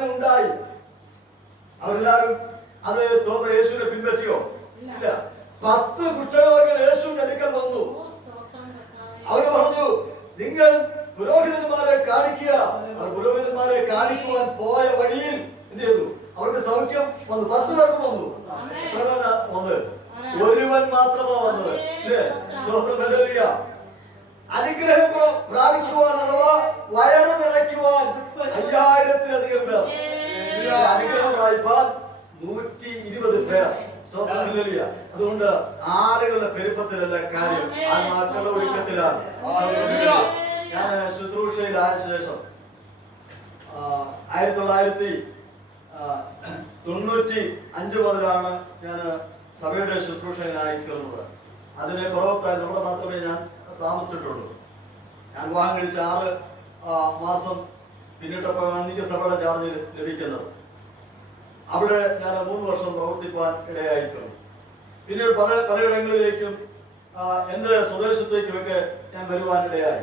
ആരാധന ഉണ്ടായി. അവരെല്ലാരും അത് സ്തോത്രം യേശുവിനെ പിൻപറ്റിയോ? ഇല്ല. 10 കുഷ്ഠരോഗികൾ യേശുവിന്റെ അടുക്കൽ വന്നു. അവര് പറഞ്ഞു, നിങ്ങൾ പുരോഹിതന്മാരെ കാണിക്കുക. അവർ പുരോഹിതന്മാരെ കാണിക്കുവാൻ പോയ വഴിയിൽ എന്ത് ചെയ്തു? അവർക്ക് സൗഖ്യം വന്നു. 10 പേർക്ക് വന്നു. എത്ര പേരാ വന്നത്? ഒരുവൻ മാത്രമാ വന്നത്. ഇല്ലേ? സ്തോത്രം. ഹല്ലേലൂയ. അനുഗ്രഹം പ്രാപിക്കുവാൻ അഥവാ വയറ് നിറയ്ക്കുവാൻ 5000-ലധികം പേർ. അനുഗ്രഹം പ്രാപിപ്പാൻ 120 പേർ. സ്തോത്രം. ഹല്ലേലൂയ. അതുകൊണ്ട് ആളുകളുടെ പെരുപ്പത്തിലല്ല കാര്യം, ആത്മാക്കളുടെ ഒരുക്കത്തിലാണ്. ഞാൻ ശുശ്രൂഷയിലായ ശേഷം 1995 മുതലാണ് ഞാൻ സഭയുടെ ശുശ്രൂഷകനായി തീർന്നത്. അതിനെ പുറത്തായി നമ്മുടെ മാത്രമേ ഞാൻ താമസിച്ചിട്ടുള്ളൂ. ഞാൻ വിവാഹം കഴിച്ച 6 മാസം പിന്നിട്ടപ്പോഴാണ് എനിക്ക് സഭയുടെ ചാർജ് ലഭിക്കുന്നത്. അവിടെ ഞാൻ 3 വർഷം പ്രവർത്തിക്കുവാൻ ഇടയായി തീർന്നു. പിന്നീട് പലയിടങ്ങളിലേക്കും എൻ്റെ സ്വദേശത്തേക്കുമൊക്കെ ഞാൻ വരുവാൻ ഇടയായി.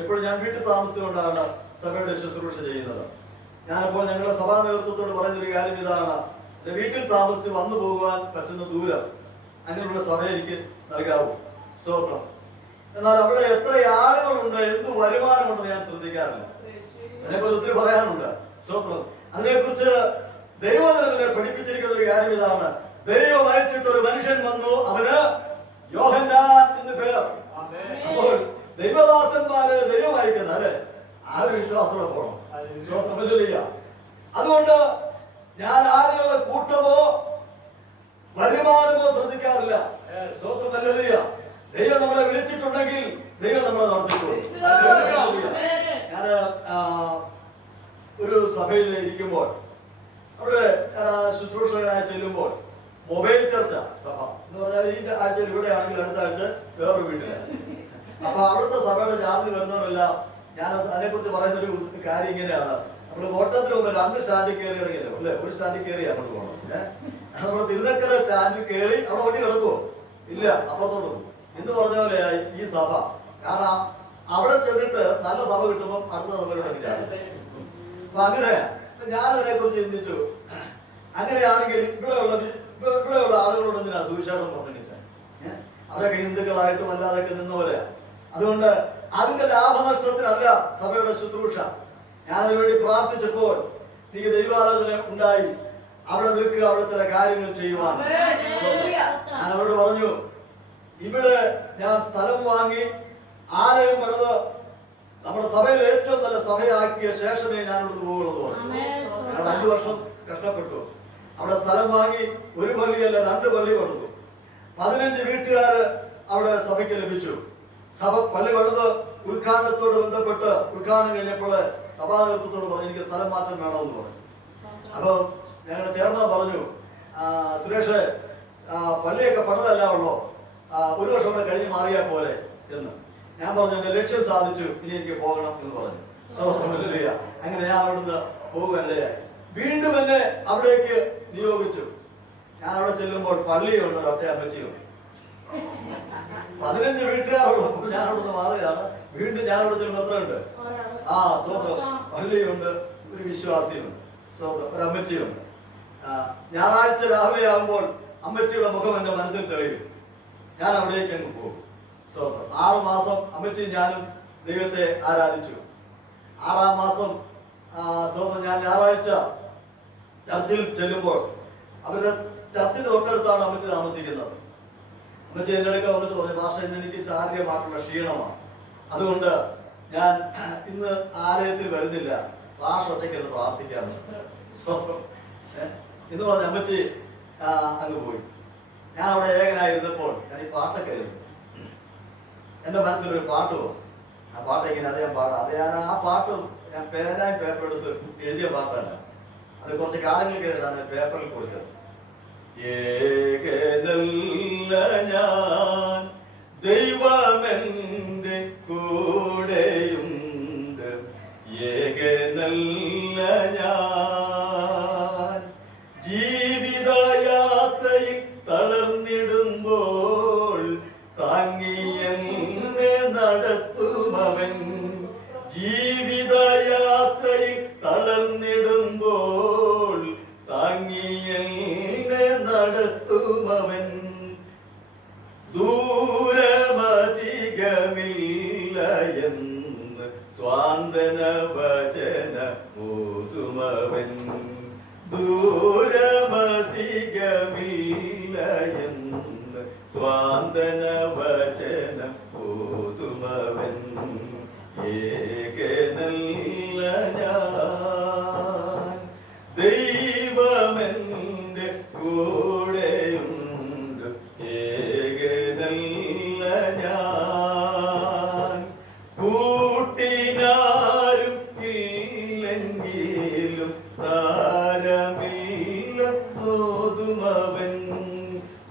ഇപ്പോൾ ഞാൻ വീട്ടിൽ താമസിച്ചുകൊണ്ടാണ് സഭയുടെ ശുശ്രൂഷ ചെയ്യുന്നത്. ഞാനപ്പോൾ ഞങ്ങളുടെ സഭാ നേതൃത്വത്തോട് പറഞ്ഞൊരു കാര്യം ഇതാണ്, വീട്ടിൽ താമസിച്ച് വന്നു പോകുവാൻ പറ്റുന്ന ദൂരം അങ്ങനെയുള്ള സഭ എനിക്ക് നൽകാവൂ. സ്തോത്രം. എന്നാൽ അവിടെ എത്ര ആളുകളുണ്ട്, എന്ത് വരുമാനമുണ്ടെന്ന് ഞാൻ ശ്രദ്ധിക്കാറില്ല. അതിനെക്കുറിച്ച് ഒത്തിരി പറയാനുണ്ട്. സ്തോത്രം. അതിനെക്കുറിച്ച് ദൈവജനത്തിനെ പഠിപ്പിച്ചിരിക്കുന്ന ഒരു കാര്യം ഇതാണ്, ദൈവം അയച്ചിട്ട് ഒരു മനുഷ്യൻ വന്നു, അവന് യോഹന്നാൻ എന്ന് പേർ. അപ്പോൾ ദൈവദാസന്മാരെ ദൈവം അയക്കുന്ന അല്ലെ, ആ ഒരു വിശ്വാസത്തോടെ പോകണം. സ്തോത്രം. ഹല്ലേലൂയ. അതുകൊണ്ട് ഞാൻ ആളുകളുടെ കൂട്ടമോ വരുമാനമോ ശ്രദ്ധിക്കാറില്ല. സ്തോത്രം. ഹല്ലേലൂയ. ദൈവം നമ്മളെ വിളിച്ചിട്ടുണ്ടെങ്കിൽ ദൈവം നമ്മളെ നടത്തിക്കൊള്ളും. ഞാൻ ഒരു സഭയിൽ ഇരിക്കുമ്പോൾ അവിടെ ശുശ്രൂഷകനായി ചെല്ലുമ്പോൾ മൊബൈൽ ചർച്ച സഭ എന്ന് പറഞ്ഞാൽ ഈ ആഴ്ചയിൽ ഇവിടെ ആണെങ്കിൽ അടുത്ത ആഴ്ച വേറൊരു വീട്ടിലാണ്. അപ്പൊ അവിടുത്തെ സഭയുടെ ചാർജിൽ വരുന്നവരെല്ലാം ഞാൻ അതിനെക്കുറിച്ച് പറയുന്നൊരു കാര്യം ഇങ്ങനെയാണ്, നമ്മള് കോട്ടയത്തിന് മുമ്പ് 2 സ്റ്റാൻഡിൽ കയറി ഇറങ്ങിയല്ലോ അല്ലെ, ഒരു സ്റ്റാൻഡിൽ കയറി അങ്ങോട്ട് പോകണം. നമ്മള് തിരുനക്കര സ്റ്റാൻഡിൽ കയറി അവിടെ വണ്ടി കിടക്കുവോ? ഇല്ല, അപ്പുറത്തോട്ട് എന്ന് പറഞ്ഞ പോലെ ഈ സഭ. കാരണം അവിടെ ചെന്നിട്ട് നല്ല സഭ കിട്ടുമ്പോൾ അടുത്ത സഭയുടെ അപ്പൊ അങ്ങനെ ഞാൻ അതിനെക്കുറിച്ച് ചിന്തിച്ചു, അങ്ങനെയാണെങ്കിൽ ഇവിടെയുള്ള ആളുകളോട് എന്തിനാ സുവിശേഷം പ്രസംഗിച്ചത്? അവരൊക്കെ ഹിന്ദുക്കളായിട്ടും അല്ലാതൊക്കെ നിന്നപോലെ. അതുകൊണ്ട് അതിന്റെ ലാഭനഷ്ടത്തിനല്ല സഭയുടെ ശുശ്രൂഷ. ഞാനതിനുവേണ്ടി പ്രാർത്ഥിച്ചപ്പോൾ എനിക്ക് ദൈവാലോചന ഉണ്ടായി, അവിടെ നിൽക്കുക, അവിടെ ചില കാര്യങ്ങൾ ചെയ്യുവാൻ. ഞാൻ അവരോട് പറഞ്ഞു, ഇവിടെ ഞാൻ സ്ഥലം വാങ്ങി ആലയം പണിത് നമ്മുടെ സഭയിൽ ഏറ്റവും നല്ല സഭയാക്കിയ ശേഷമേ ഞാൻ ഇവിടുന്ന് പോകുള്ളൂ പറഞ്ഞു. ഞങ്ങൾ 5 വർഷം കഷ്ടപ്പെട്ടു. അവിടെ സ്ഥലം വാങ്ങി 1 പള്ളിയല്ല 2 പള്ളി പണിതു. 15 വീട്ടുകാര് അവിടെ സഭയ്ക്ക് ലഭിച്ചു. സഭ പള്ളി പണിത് ഉദ്ഘാടനത്തോട് ബന്ധപ്പെട്ട് ഉദ്ഘാടനം കഴിഞ്ഞപ്പോൾ സഭാ നേതൃത്വത്തോട് പറഞ്ഞു, എനിക്ക് സ്ഥലം മാറ്റം വേണമെന്ന് പറഞ്ഞു. അപ്പൊ ഞങ്ങളുടെ ചെയർമാൻ പറഞ്ഞു, സുരേഷ് പള്ളിയൊക്കെ പണിതല്ല ഉള്ളോ, 1 വർഷം കൂടെ കഴിഞ്ഞ് മാറിയാൽ പോലെ എന്ന്. ഞാൻ പറഞ്ഞു, എന്റെ ലക്ഷ്യം സാധിച്ചു, ഇനി എനിക്ക് പോകണം എന്ന് പറഞ്ഞു. ഹല്ലേലൂയ. അങ്ങനെ ഞാൻ അവിടുന്ന് പോകുകയല്ലേ. വീണ്ടും എന്നെ അവിടേക്ക് നിയോഗിച്ചു. ഞാൻ അവിടെ ചെല്ലുമ്പോൾ പള്ളിയുണ്ട്, ഒറ്റ അമ്മച്ചിയുണ്ട്. 15 വീട്ടുകാരുള്ളപ്പോൾ ഞാൻ അവിടുന്ന് മാറുകയാണ്. വീണ്ടും ഞാൻ അവിടെ ചെല്ലുമ്പോൾ എത്ര ഉണ്ട്? സ്തോത്രം. പള്ളിയുണ്ട്, ഒരു വിശ്വാസിയുണ്ട്, സ്തോത്രം, ഒരു അമ്മച്ചിയുണ്ട്. ഞായറാഴ്ച രാവിലെ ആകുമ്പോൾ അമ്മച്ചിയുടെ മുഖം എന്റെ മനസ്സിൽ തെളിയും. ഞാൻ അവിടേക്ക് അങ്ങ് പോകും. സ്തോത്രം. 6 മാസം അമ്മച്ചിയും ഞാനും ദൈവത്തെ ആരാധിച്ചു. 6-ാം മാസം സ്തോത്രം ഞാൻ ഞായറാഴ്ച ചർച്ചിൽ ചെല്ലുമ്പോൾ അവരുടെ ചർച്ചിന്റെ തൊട്ടടുത്താണ് അമ്മച്ചി താമസിക്കുന്നത്. അമ്മച്ചി എന്റെ അടുക്ക വന്നിട്ട് പറഞ്ഞു, ഭാഷ ഇന്ന് എനിക്ക് ശാരീരികമായിട്ടുള്ള ക്ഷീണമാണ്, അതുകൊണ്ട് ഞാൻ ഇന്ന് ആലയത്തിൽ വരുന്നില്ല, ഭാഷ ഒറ്റയ്ക്ക് എന്ന് പ്രാർത്ഥിക്കാമെന്ന്. സ്തോത്രം എന്ന് പറഞ്ഞ അമ്മച്ചി അങ്ങ് പോയി. ഞാൻ അവിടെ ഏകനായിരുന്നപ്പോൾ ഞാൻ ഈ പാട്ടൊക്കെ എഴുതി. എന്റെ മനസ്സിലൊരു പാട്ട് പോകും. ആ പാട്ട് എങ്ങനെ അദ്ദേഹം പാടാം. അത് ഞാൻ ആ പാട്ട് ഞാൻ പേനായി പേപ്പർ എടുത്ത് എഴുതിയ പാട്ടല്ല, അത് കുറച്ച് കാലങ്ങൾക്ക് എഴുതാണ് പേപ്പറിൽ കുറിച്ചത്. ഏകനല്ല ഞാൻ, ദൈവമെന്റെ കൂടെയുണ്ട്. ഏകനല്ല ഞാൻ, ജീവിതയാത്രയിൽ തളർന്നിടുമ്പോൾ താങ്ങി എന്നെ നടത്തുമവൻ. ജീവിതയാത്രയിൽ തളർന്നിടുമ്പോൾ താങ്ങിയെന്നെ നടത്തുമവൻ. ദൂരമധികമില്ല എന്ന് സ്വാന്തന വചന ഓതുമവൻ. ദൂരമധികമില്ല എന്ന് സ്വാന്തന വചന ഓതുമവൻ. ഏകനല്ല ഞാൻ, ദൈവമെന്റെ കൂടെയുണ്ട്. ഏകനല്ല ഞാൻ, കൂട്ടിനാരും ഇല്ലെങ്കിലും സാരമില്ല ഓതുമവൻ.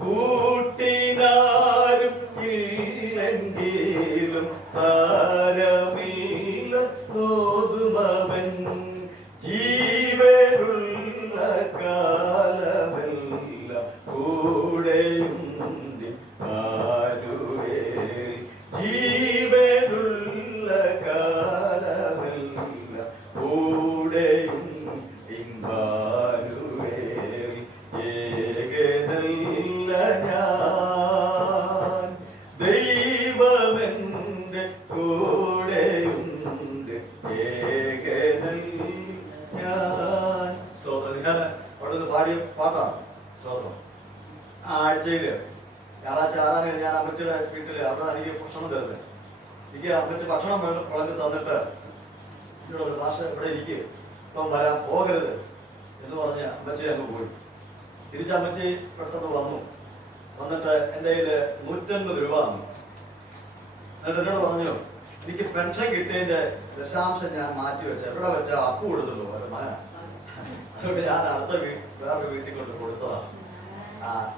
കൂട്ടിനാരും ഇല്ലെങ്കിലും സാരമില്ല ഓതുമവൻ. ജീവനുള്ള കാലമെല്ലാം കൂടെയുണ്ട് ആരുവേൽ. ജീവനുള്ള കാലമെല്ലാം കൂടെയുണ്ട് ആരുവേൽ. ഏകനല്ല ഞാൻ, ദൈവമെന്റെ കൂടെയുണ്ട്. ഏകനല്ല ഞാൻ. സ്തോത്രം. ഞാൻ അവിടെ നിന്ന് പാടിയ പാട്ടാണ്. സ്തോത്രം. ആ ആഴ്ചയില് ഞായറാഴ്ച ആരാധന ഞാൻ അമ്മച്ചിയുടെ വീട്ടില് അവിടെ എനിക്ക് ഭക്ഷണം തരുന്നത്. എനിക്ക് അമ്മച്ചി ഭക്ഷണം വിളക്ക് തന്നിട്ട് എന്നോട് ഒരു ഭാഷ ഇവിടെ ഇരിക്കുക, ഇപ്പം വരാൻ പോകരുത് എന്ന് പറഞ്ഞ് അമ്മച്ചി അങ്ങ് പോയി. തിരിച്ചമ്മച്ചി പെട്ടെന്ന് വന്നിട്ട് എൻ്റെ കയ്യിൽ 150 രൂപ തന്നു. എന്നിട്ട് എന്നോട് പറഞ്ഞു, എനിക്ക് പെൻഷൻ കിട്ടിയതിന്റെ ദശാംശം ഞാൻ മാറ്റി വെച്ച എവിടെ വെച്ചാൽ അപ്പു കൊടുത്തുള്ളൂ ഒരു മകന, അതുകൊണ്ട് ഞാൻ അടുത്ത വേറൊരു വീട്ടിൽ കൊണ്ട് കൊടുത്തതാണ്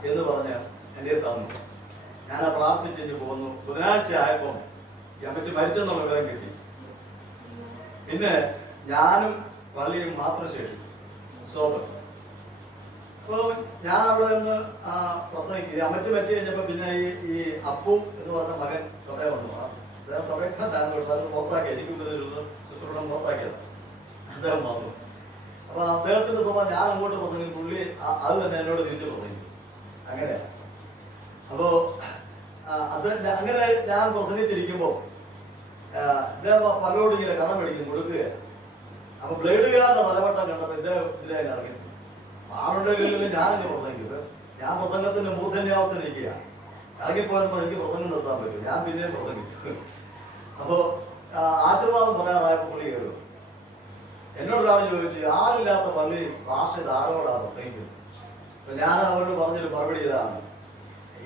എന്ന് പറഞ്ഞ് എൻ്റെ തന്നു. ഞാൻ പ്രാർത്ഥിച്ചു പോകുന്നു. ബുധനാഴ്ച ആയപ്പോൾ ഈ അമ്മച്ചി മരിച്ചെന്നുള്ള വിവരം കിട്ടി. പിന്നെ ഞാനും പള്ളിയും മാത്രം ശേഷിച്ചു. സ്തോത്രം. അപ്പോൾ ഞാൻ അവിടെ നിന്ന് പ്രസംഗിക്കുക. അമ്മച്ചി മരിച്ചു കഴിഞ്ഞപ്പോൾ പിന്നെ ഈ അപ്പു എന്ന് പറഞ്ഞ മകൻ സഭയെ വന്നു. അദ്ദേഹം സഭയെക്കാരനായിരുന്നു. സ്ഥലത്ത് പുറത്താക്കി, എനിക്ക് ശുശ്രൂഷ പുറത്താക്കിയത് അദ്ദേഹം വന്നു. അപ്പൊ അദ്ദേഹത്തിന്റെ സ്വഭാവം ഞാൻ അങ്ങോട്ട് പ്രസംഗിക്കും, പുള്ളി അത് തന്നെ എന്നോട് തിരിച്ചു പ്രസംഗിക്കും. അങ്ങനെയാ. അപ്പോ അത് അങ്ങനെ ഞാൻ പ്രസംഗിച്ചിരിക്കുമ്പോ ഇദ്ദേഹം പലരോടും ഇങ്ങനെ കടം മേടിക്കും, കൊടുക്കുകയാണ്. അപ്പൊ ബ്ലേഡുകാരുടെ തലവട്ടം കണ്ടപ്പോ ഇതിലെ ഇറങ്ങി ആളുണ്ടെങ്കിലും ഞാനങ്ങ് പ്രസംഗിക്കും. ഞാൻ പ്രസംഗത്തിന്റെ മൂർധന്യാവസ്ഥ നിൽക്കുക. ഇറങ്ങിപ്പോയപ്പോൾ എനിക്ക് പ്രസംഗം നിർത്താൻ പറ്റും. ഞാൻ പിന്നെയും പ്രസംഗിക്കും. അപ്പോ ആശീർവാദം പറയാറായപ്പോ പുള്ളി കയറും. എന്നോടൊരാൾ ചോദിച്ചു, ആളില്ലാത്ത പള്ളി ഭാഷ ആരോടാണ് പ്രസംഗിക്കുന്നത്? അപ്പൊ ഞാൻ അവരോട് പറഞ്ഞൊരു മറുപടി ഇതാണ്,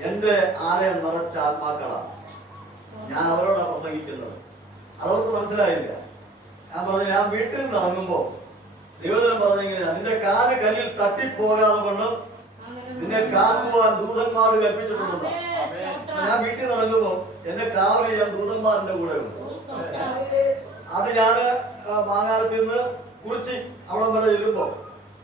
എന്റെ ആലയം നിറച്ച ആത്മാക്കളാണ്, ഞാൻ അവരോടാണ് പ്രസംഗിക്കുന്നത്. അതവർക്ക് മനസ്സിലായില്ല. ഞാൻ പറഞ്ഞു, ഞാൻ വീട്ടിൽ നിന്ന് ഇറങ്ങുമ്പോ ദൈവജനം പറഞ്ഞെങ്കിൽ നിന്റെ കാല് കല്ലിൽ തട്ടിപ്പോകാതെ കൊണ്ട് നിന്നെ കാക്കുവാൻ ദൂതന്മാർ കൽപ്പിച്ചിട്ടുണ്ടെന്ന്. ഞാൻ വീട്ടിൽ നിന്ന് ഇറങ്ങുമ്പോ എന്നെ കാവൽ ചെയ്യാൻ ദൂതന്മാരുടെ കൂടെ ഉണ്ട്. അത് ഞാന് മാങ്ങാലത്തിൽ നിന്ന് കുറിച്ച് അവിടം വരെ ചെല്ലുമ്പോ,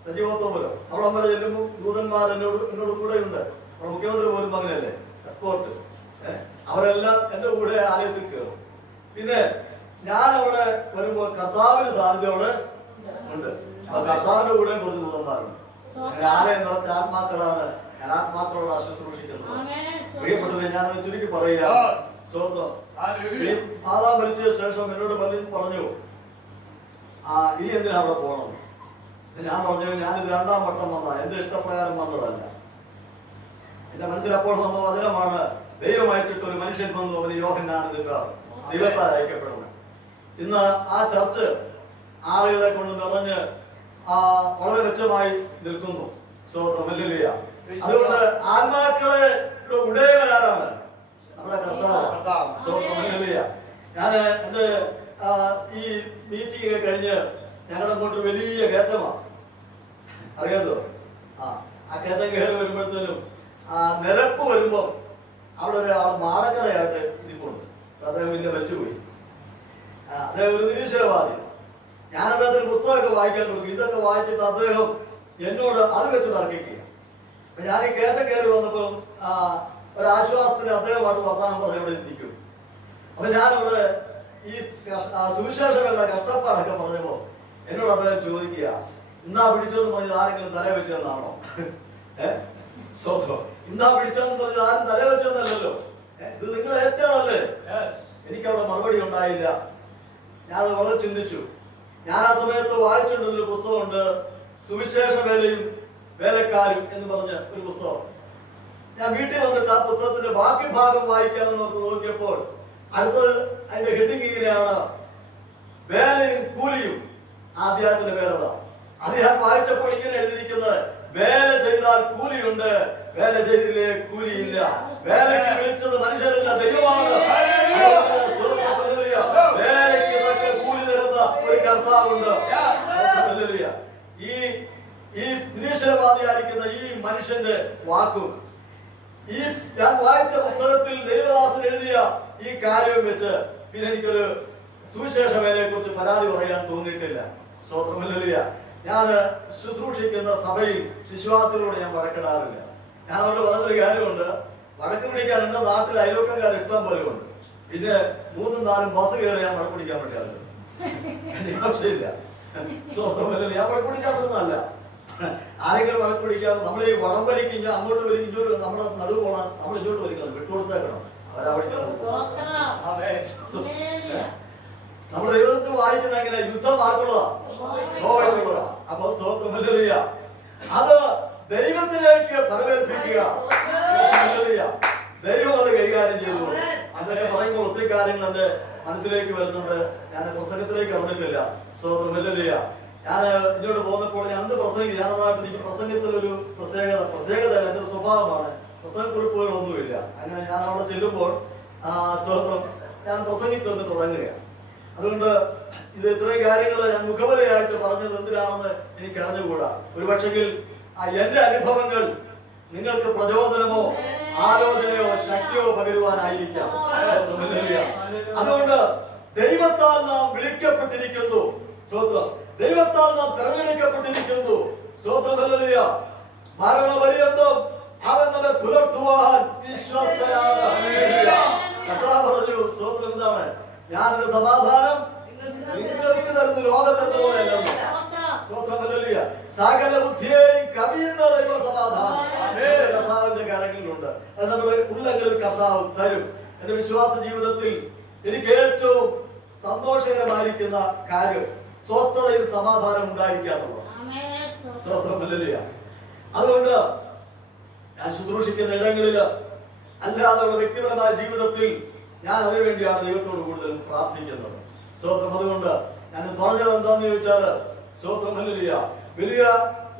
സജീവത്വമല്ലോ അവിടം വരെ ചെല്ലുമ്പോ ദൂതന്മാർ എന്നോട് കൂടെ ഉണ്ട്. അവിടെ മുഖ്യമന്ത്രി പോലും അങ്ങനെയല്ലേ, എസ്കോർട്ട്. അവരെല്ലാം എന്റെ കൂടെ ആലയത്തിൽ കയറും. പിന്നെ ഞാൻ അവിടെ വരുമ്പോൾ കർത്താവിന് സാന്നിധ്യം അവിടെ ഉണ്ട്. അപ്പൊ കർത്താവിന്റെ കൂടെ കുറച്ച് ദൂതന്മാരുണ്ട്. ആലയം നിറച്ച ആത്മാക്കളാണ്. ഞാൻ ആത്മാക്കളോട് ശുശ്രൂഷിക്കുന്നത്. പ്രിയപ്പെട്ടവരെ, ഞാനത് ചുരുക്കി പറയുക. സ്തോത്രം. മാതാ മരിച്ച ശേഷം എന്നോട് പറഞ്ഞു, ഇനി എന്തിനാ അവിടെ പോകണം? ഞാൻ പറഞ്ഞു, ഞാനിത് 2ാം വട്ടം വന്നതാ, എന്റെ ഇഷ്ടപ്രകാരം വന്നതല്ല. എന്റെ മനസ്സിൽ അപ്പോൾ വന്ന വചനമാണ്, ദൈവം അയച്ചിട്ട് ഒരു മനുഷ്യൻ വന്നു, അവന് യോഹന്നാൻ ദൈവത്താൽ അയക്കപ്പെടുന്നത്. ഇന്ന് ആ ചർച്ച് ആളുകളെ കൊണ്ട് നിറഞ്ഞ് വളരെ മെച്ചമായി നിൽക്കുന്നു. സ്തോത്രം. ഹല്ലേലൂയ. അതുകൊണ്ട് ആത്മാക്കളെ ഉടയവനാരാണ്? നമ്മുടെ കർത്താവ്. സ്തോത്രം. ഹല്ലേലൂയ. ഞാൻ എന്റെ ഈ മീറ്റിംഗ് ഒക്കെ കഴിഞ്ഞ് ഞങ്ങളുടെ അങ്ങോട്ട് വലിയ കയറ്റമാണ്, അറിയാലോ. ആ കയറ്റം കയറി വരുമ്പോഴത്തേനും നിരപ്പ് വരുമ്പോ അവിടെ ഒരാൾ മാടക്കടയായിട്ട് ഇരിപ്പുണ്ട്. അദ്ദേഹം പിന്നെ മരിച്ചുപോയി. അദ്ദേഹം ഒരു നിരീശ്വരവാദി. ഞാൻ അദ്ദേഹത്തിന് പുസ്തകമൊക്കെ വായിക്കാൻ കൊടുക്കും. ഇതൊക്കെ വായിച്ചിട്ട് അദ്ദേഹം എന്നോട് അത് വെച്ച് തർക്കിക്കുക. അപ്പൊ ഞാൻ ഈ കയറ്റം കയറി വന്നപ്പോൾ ഒരാശ്വാസത്തിന് അദ്ദേഹമായിട്ട് വർത്താനം പറഞ്ഞ് ഇവിടെ നിൽക്കും. അപ്പൊ ഞാനിവിടെ ഈ സുവിശേഷങ്ങളുടെ കഷ്ടപ്പാടൊക്കെ പറഞ്ഞപ്പോ എന്നോട് അദ്ദേഹം ചോദിക്കുക, ഇന്നാ പിടിച്ചോന്ന് പറഞ്ഞത് ആരെങ്കിലും തല വെച്ചതെന്നാണോ? സ്വതന്ത്രം ഇന്നാ പിടിച്ചോന്ന് പറഞ്ഞത് ആരും തല വെച്ചതെന്നല്ലല്ലോ, ഇത് നിങ്ങൾ ഏറ്റണല്ലേ? എനിക്കവിടെ മറുപടി ഉണ്ടായില്ല. ഞാനത് വളരെ ചിന്തിച്ചു. ഞാൻ ആ സമയത്ത് വായിച്ചിട്ടുള്ളൊരു പുസ്തകമുണ്ട്, സുവിശേഷ വേലയും വേലക്കാരും എന്ന് പറഞ്ഞ ഒരു പുസ്തകം. ഞാൻ വീട്ടിൽ വന്നിട്ട് ആ പുസ്തകത്തിന്റെ ബാക്കി ഭാഗം വായിക്കാമെന്ന് നോക്കിയപ്പോൾ അടുത്തത് അതിന്റെ ഹെഡിങ് ഇങ്ങനെയാണ്, വേലയും കൂലിയും. ആദ്യത്തിന്റെ പേരത. അത് ഞാൻ വായിച്ചപ്പോൾ ഇങ്ങനെ എഴുതിയിരിക്കുന്നത്, വേല ചെയ്താൽ കൂലിയുണ്ട്, വേല ചെയ്തില്ലേ കൂലിയില്ല. വേലയ്ക്ക് വിളിച്ചത് മനുഷ്യരല്ല, ദൈവമാണ്. വേലയ്ക്ക് തക്ക കൂലി തരുന്ന ഒരു കർത്താവുണ്ട്. ഈ നിരീശ്വരവാദിയായിരിക്കുന്ന ഈ മനുഷ്യന്റെ വാക്കും ഈ ഞാൻ വായിച്ച പുസ്തകത്തിൽ ദേവദാസൻ എഴുതിയ ഈ കാര്യം വെച്ച് പിന്നെ എനിക്കൊരു സുവിശേഷ വേലയെ കുറിച്ച് പരാതി പറയാൻ തോന്നിയിട്ടില്ല. സ്തോത്രമല്ലേലൂയ. ഞാൻ ശുശ്രൂഷിക്കുന്ന സഭയിൽ വിശ്വാസികളോട് ഞാൻ വഴക്കിടാറില്ല. ഞാൻ അവരോട് പറഞ്ഞൊരു കാര്യമുണ്ട്, വഴക്ക് പിടിക്കാൻ എന്റെ നാട്ടിൽ അയൽവക്കക്കാർ ഇഷ്ടം പോലെ ഉണ്ട്. പിന്നെ 3-4 ബസ് കയറി ഞാൻ വഴക്ക് പിടിക്കാൻ പറ്റാറില്ല. ആവശ്യമില്ല. സ്തോത്രമല്ലേലൂയ. ഞാൻ വഴക്ക് പിടിക്കാൻ പറ്റുന്നതല്ല. ആരെങ്കിലും വഴക്ക് പിടിക്കാം. നമ്മൾ ഈ വടംവലിക്ക് അങ്ങോട്ട് വരും, ഇങ്ങോട്ട് നമ്മുടെ നടുവ് പോകണം, നമ്മൾ ഇങ്ങോട്ട് വലിക്കണം, വിട്ടുകൊടുത്തേക്കണം. നമ്മൾ ദൈവത്തിൽ വായിക്കുന്ന എങ്ങനെ യുദ്ധം ആർക്കുള്ളതാ? അപ്പൊ സ്തോത്രമല്ലേലൂയ. അത് ദൈവത്തിലേക്ക് പരമേൽപ്പിക്കുക. ദൈവം അത് കൈകാര്യം ചെയ്തു. അതൊക്കെ പറയുമ്പോൾ ഒത്തിരി കാര്യങ്ങൾ എന്റെ മനസ്സിലേക്ക് വരുന്നുണ്ട്. ഞാൻ പ്രസംഗത്തിലേക്ക് കടന്നിട്ടില്ല. സ്തോത്രമല്ലേലൂയ. ഞാൻ ഇങ്ങോട്ട് പോകുന്നപ്പോൾ ഞാൻ എന്ത് പ്രസംഗിക്കും, ഞാനതായിട്ട് എനിക്ക് പ്രസംഗത്തിലൊരു പ്രത്യേകത എന്റെ ഒരു സ്വഭാവമാണ്. പ്രസംഗക്കുറിപ്പുകളൊന്നുമില്ല. അങ്ങനെ ഞാൻ അവിടെ ചെല്ലുമ്പോൾ സ്തോത്രം ഞാൻ പ്രസംഗിച്ചൊന്ന് തുടങ്ങുകയാണ്. അതുകൊണ്ട് ഇത് ഇത്രയും കാര്യങ്ങൾ ഞാൻ മുഖവരയായിട്ട് പറഞ്ഞത് എന്തിനാണെന്ന് എനിക്ക് അറിഞ്ഞുകൂടാ. ഒരുപക്ഷെങ്കിൽ എന്റെ അനുഭവങ്ങൾ നിങ്ങൾക്ക് പ്രചോദനമോ ആലോചനയോ ശക്തിയോ പകരുവാനായിരിക്കാം. അതുകൊണ്ട് ദൈവത്താൽ നാം വിളിക്കപ്പെട്ടിരിക്കുന്നു. സ്തോത്രം. ദൈവത്താൽ നാം തെരഞ്ഞെടുക്കപ്പെട്ടിരിക്കുന്നു. സ്തോത്രം. ഹല്ലേലൂയ. മരണപര്യന്തം അവൻ നമ്മെ പുലർത്തുവാൻ വിശ്വസ്തനാണ്. കർത്താവ് പറഞ്ഞു, സ്തോത്രം എന്താണ്? ഞാനൊരു സമാധാനം നിങ്ങൾക്ക് തരുന്ന ലോകത്തെന്ന പോലെ അല്ല. സ്തോത്രം. ഹല്ലേലൂയ. സകല ബുദ്ധിയെയും കവിയുന്ന ദൈവ സമാധാനം കർത്താവിന്റെ കാര്യങ്ങളിലുണ്ട്. അത് നമ്മുടെ ഉള്ളങ്ങളിൽ കർത്താവ് തരും. എന്റെ വിശ്വാസ ജീവിതത്തിൽ എനിക്ക് ഏറ്റവും സന്തോഷകരമായിരിക്കുന്ന കാര്യം സ്വസ്ഥതയും സമാധാനം ഉണ്ടായിരിക്കാന്നുള്ളത്. സ്തോത്രം. ഹല്ലേലൂയ. അതുകൊണ്ട് ഞാൻ ശുശ്രൂഷിക്കുന്ന ഇടങ്ങളിൽ അല്ലാതെയുള്ള വ്യക്തിപരമായ ജീവിതത്തിൽ ഞാൻ അതിനുവേണ്ടിയാണ് ദൈവത്തോട് കൂടുതൽ പ്രാർത്ഥിക്കുന്നത്. സ്തോത്രം. അതുകൊണ്ട് ഞാൻ പറഞ്ഞത് എന്താന്ന് ചോദിച്ചാല്, സ്തോത്രം. ഹല്ലേലൂയ. വലിയ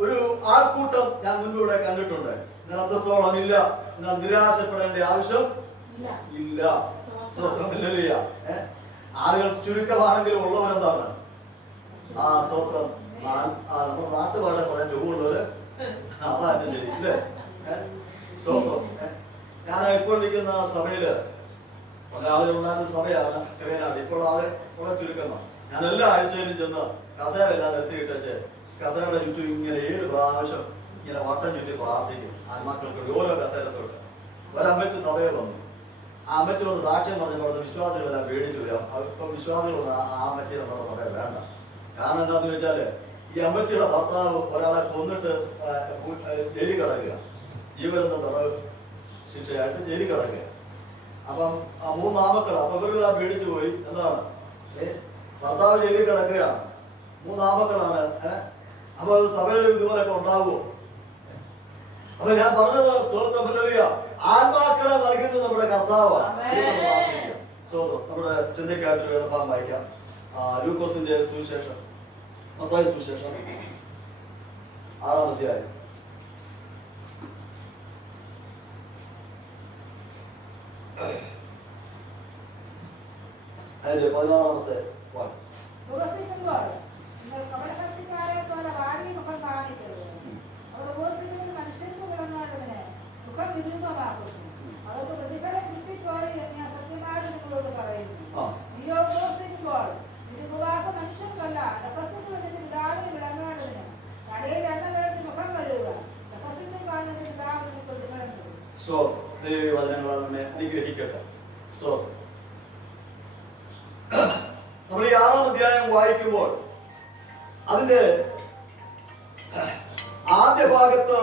ഒരു ആൾക്കൂട്ടം ഞാൻ മുൻകൂടെ കണ്ടിട്ടുണ്ട്. ഞാൻ അത്രത്തോളം ഇല്ല. എന്നാൽ നിരാശപ്പെടേണ്ട ആവശ്യം ഇല്ല. സ്തോത്രം. ഹല്ലേലൂയ. ആളുകൾ ചുരുക്കമാണെങ്കിലും ഉള്ളവരെന്താണ്? സ്തോത്രം. നമ്മുടെ നാട്ടുഭാഷ പറയാൻ ചുവടുള്ളവര്, അതാ എന്റെ ശരി ഇല്ലേ? സ്തോത്രം. ഞാൻ ഇപ്പോൾ ഇരിക്കുന്ന സഭയില് ആളുകൾ ഉണ്ടായിരുന്ന സഭയാണ് ചെറിയനാട്. ഇപ്പോൾ ആള് വളരെ ചുരുക്കമാണ്. ഞാൻ എല്ലാ ആഴ്ചയിലും ചെന്ന് കസേരയെല്ലാം നിർത്തിയിട്ടേ കസേരയുടെ ചുറ്റും ഇങ്ങനെ 7 പ്രാവശ്യം ഇങ്ങനെ വട്ടം ചുറ്റി പ്രാർത്ഥിക്കും. ആത്മാക്കൾക്ക് ഓരോ കസേരത്തോട്ട് ഒരമ്മച്ച് സഭയിൽ വന്നു. ആ അമ്മച്ച് വന്ന് സാക്ഷ്യം പറഞ്ഞപ്പോൾ വിശ്വാസികളെല്ലാം പേടിച്ചു വരാം. ഇപ്പം വിശ്വാസികളൊന്നും ആ അമ്മച്ചി നമ്മുടെ സഭയിൽ വേണ്ട. കാരണം എന്താന്ന് ചോദിച്ചാല്, ഈ അമ്മച്ചിയുടെ ഭർത്താവ് ഒരാളെ കൊന്നിട്ട് ജയിലിൽ കിടക്കുക, ജീവനെന്ന തടവ് ശിക്ഷയായിട്ട് ജയിലിൽ കിടക്കുക. അപ്പം ആ 3 ആമക്കൾ, അപ്പൊ ഇവരെല്ലാം പേടിച്ചു പോയി. എന്താണ്, ഭർത്താവ് ജയിലിൽ കിടക്കുകയാണ്, 3 ആമക്കളാണ്. അപ്പൊ സഭയിൽ ഇതുപോലൊക്കെ ഉണ്ടാവുമോ? അപ്പൊ ഞാൻ പറഞ്ഞത്, സ്തോത്രം. ഹല്ലേലൂയ. ആത്മാക്കളെ നൽകുന്നത് നമ്മുടെ കർത്താവാണ്. സ്തോത്രം. നമ്മുടെ ചിന്തയ്ക്കായിട്ട് വേദഭാഗം വായിക്കാം. ലൂക്കോസിന്റെ സുവിശേഷം, മത്തായി സുവിശേഷം 6-ാം അധ്യായം. അതിന്റെ 16-ാമത്തെ വാക്യം. ദൈവവചനങ്ങളാൽ നമ്മെ അനുഗ്രഹിക്കട്ടെ. നമ്മൾ ഈ 6-ാം അധ്യായം വായിക്കുമ്പോൾ അതിന്റെ ആദ്യ ഭാഗത്ത്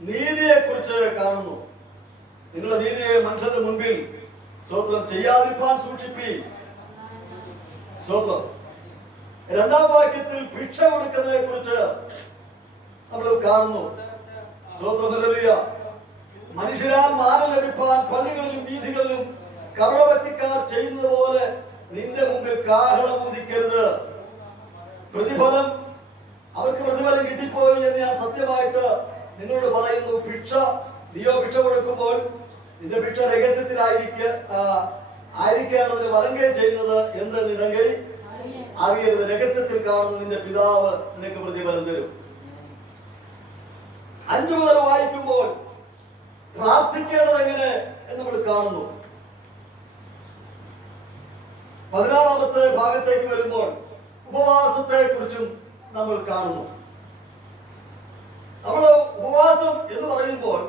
നീതിയെ കുറിച്ച് കാണുന്നു. നിങ്ങളുടെ നീതിയെ മനുഷ്യന്റെ മുൻപിൽ സ്തോത്രം ചെയ്യാതിരിക്കാൻ സൂക്ഷിപ്പി. സ്തോത്രം. രണ്ടാം വാക്യത്തിൽ ഭിക്ഷ കൊടുക്കുന്നതിനെ കുറിച്ച് നമ്മൾ കാണുന്നു. സ്തോത്രം. ഹല്ലേലൂയ. മനുഷ്യരാൽ മാനം ലഭിപ്പാൻ പള്ളികളിലും വീഥികളിലും കപടഭക്തിക്കാർ ചെയ്യുന്നത് പോലെ നിന്റെ മുമ്പിൽ കാഹളമൂതിക്കരുത്. പ്രതിഫലം അവർക്ക് പ്രതിഫലം കിട്ടിപ്പോയി എന്ന് ഞാൻ സത്യമായിട്ട് നിന്നോട് പറയുന്നു. നീയോ ഭിക്ഷ കൊടുക്കുമ്പോൾ നിന്റെ ഭിക്ഷ രഹസ്യത്തിലായിരിക്കേണ്ടതിന് വലങ്കേ ചെയ്യുന്നത് എന്ത് നിടങ്കൈ അറിയരുത്. രഹസ്യത്തിൽ കാണുന്ന നിന്റെ പിതാവ് നിനക്ക് പ്രതിഫലം തരും. 5 മുതൽ വായിക്കുമ്പോൾ പ്രാർത്ഥിക്കേണ്ടത് എങ്ങനെ എന്ന് നമ്മൾ കാണുന്നു. 16-ാമത്തെ ഭാഗത്തേക്ക് വരുമ്പോൾ ഉപവാസത്തെ കുറിച്ചും നമ്മൾ കാണുന്നു. നമ്മൾ ഉപവാസം എന്ന് പറയുമ്പോൾ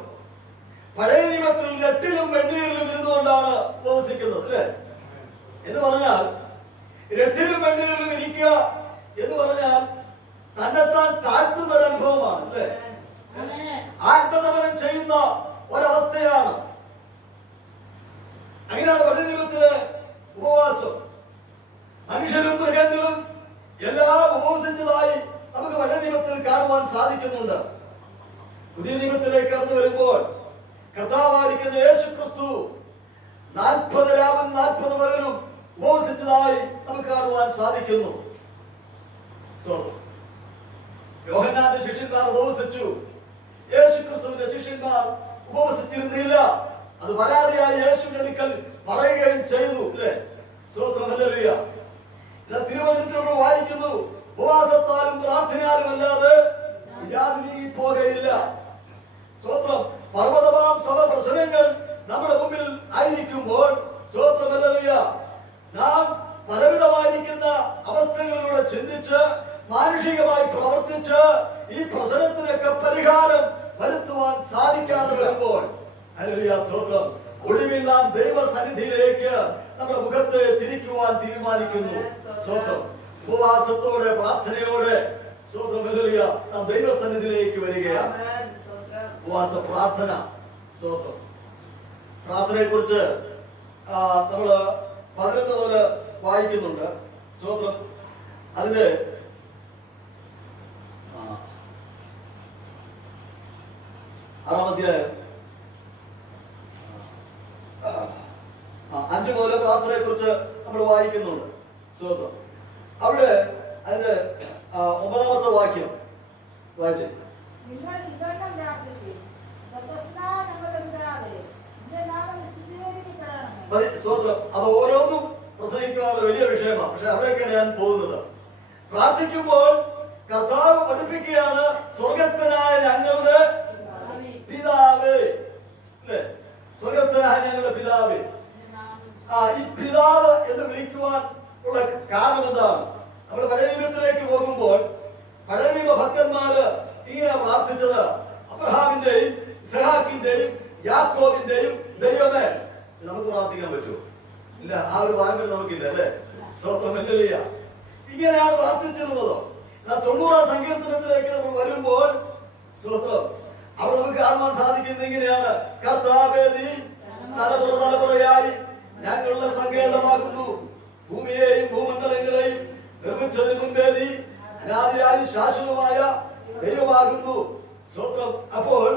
പഴയ നിയമത്തിൽ രട്ടിലും വെണ്ണീരിലും ഇരുന്നുകൊണ്ടാണ് ഉപവസിക്കുന്നത്, അല്ലെ? എന്ന് പറഞ്ഞാൽ രട്ടിലും വെണ്ണീരിലും ഇരിക്കുക എന്ന് പറഞ്ഞാൽ തന്നെത്താൻ താഴ്ത്തുന്ന ഒരു അനുഭവമാണ്, അല്ലെ? ആത്മദമനം ചെയ്യുന്ന ഒരവസ്ഥയാണ്. അങ്ങനെയാണ് പഴയ നിയമത്തിലെ ഉപവാസം. മനുഷ്യരും മൃഗങ്ങളും എല്ലാം ഉപവസിച്ചതായി നമുക്ക് പഴയ നിയമത്തിൽ കാണുവാൻ സാധിക്കുന്നുണ്ട്. പുതിയ നിയമത്തിലേക്ക് കടന്നു വരുമ്പോൾ കർത്താവായിരിക്കുന്ന യേശു ക്രിസ്തു 40 രാവും 40 പകലും ഉപവസിച്ചതായി നമുക്ക് കാണുവാൻ സാധിക്കുന്നു. യോഹന്നാന്റെ ശിഷ്യന്മാർ ഉപവസിച്ചു. യേശു ക്രിസ്തുവിന്റെ ശിഷ്യന്മാർ ഉപവസിച്ചിരുന്നില്ല. അത് പരാതിയായി യേശുവിന്റെ അടുക്കൽ പറയുകയും ചെയ്തു, അല്ലേ? സ്തോത്രം. ഹല്ലേലൂയ. ഇതാ തിരുവചനത്തിൽ നമ്മൾ വായിക്കുന്നു, ഉപവാസത്താലും പ്രാർത്ഥനയാലും അല്ലാതെ വ്യാധി നീങ്ങി പോകയില്ല. സ്തോത്രം. പർവ്വതമാം സഭ പ്രശ്നങ്ങൾ നമ്മുടെ മുമ്പിൽ ആയിരിക്കുമ്പോൾ, സ്തോത്രം, ഹല്ലേലൂയ, നാം പലവിധമായിരിക്കുന്ന അവസ്ഥകളിലൂടെ ചിന്തിച്ച് മാനുഷികമായി പ്രവർത്തിച്ച് ഈ പ്രശ്നത്തിനൊക്കെ പരിഹാരം വരുത്തുവാൻ സാധിക്കാതെ വരുമ്പോൾ, ഹല്ലേലൂയ, സ്തോത്രം, ഒടുവിൽ നാം ദൈവസന്നിധിയിലേക്ക് നമ്മുടെ മുഖത്തെ തിരിക്കുവാൻ തീരുമാനിക്കുന്നു. സ്തോത്രം. ഉപവാസത്തോടെ പ്രാർത്ഥനയോടെ, സ്തോത്രം, ഹല്ലേലൂയ, നാം ദൈവസന്നിധിയിലേക്ക് വരികയാണ്. ഉപവാസ പ്രാർത്ഥന. സ്തോത്രം. പ്രാർത്ഥനയെ കുറിച്ച് നമ്മൾ 11 മുതൽ വായിക്കുന്നുണ്ട്. സ്തോത്രം. അതിന്റെ 6-ാം അധ്യായം 5 മുതൽ പ്രാർത്ഥനയെ കുറിച്ച് നമ്മൾ വായിക്കുന്നുണ്ട്. സ്തോത്രം. അവിടെ അതിന്റെ 9-ാമത്തെ വാക്യം വായിച്ചേ. സ്തോത്രം. അത് ഓരോന്നും പ്രസംഗിക്കാനുള്ള വലിയ വിഷയമാണ്. പക്ഷെ അവിടേക്കാണ് ഞാൻ പോകുന്നത്. പ്രാർത്ഥിക്കുമ്പോൾ കർത്താവ് പഠിപ്പിക്കുകയാണ്, സ്വർഗസ്ഥനായ ഞങ്ങളുടെ പിതാവേ, അല്ലേ? സ്വർഗസ്ഥനായ ഞങ്ങളുടെ പിതാവേ. ഈ പിതാവ് എന്ന് വിളിക്കുവാൻ ഉള്ള കാരണം എന്താണ്? നമ്മൾ പഴയ നിയമത്തിലേക്ക് പോകുമ്പോൾ പഴയ നിയമ ഭക്തന്മാര് ഇങ്ങനെ പ്രാർത്ഥിച്ചത്, അബ്രഹാമിന്റെയും ഇസ്ഹാക്കിന്റെയും യാക്കോബിന്റെയും ദൈവമേ. നമുക്ക് പ്രാർത്ഥിക്കാൻ പറ്റുമോ? ഇല്ല. ആ ഒരു പാരമ്പര്യം നമുക്കില്ല, അല്ലെ? സ്തോത്രം. ഹല്ലേലൂയ. ഇങ്ങനെയാണ് പ്രാർത്ഥിച്ചിരുന്നത്. 90-ാം സങ്കീർത്തനത്തിലേക്ക് നമ്മൾ വരുമ്പോൾ, സ്തോത്രം, അവിടെ നമുക്ക് കാണുവാൻ സാധിക്കുന്നത് ഇങ്ങനെയാണ്, കർത്താവേ നീ തലമുറ തലമുറയായി ഞങ്ങളുടെ സങ്കേതമാകുന്നു, ഭൂമിയെയും ഭൂമണ്ഡലങ്ങളെയും നിർമ്മിച്ചതിന് മുൻപേ നീ അനാദിയായി ശാശ്വതമായ ദൈവമാകുന്നു. സ്തോത്രം. അപ്പോൾ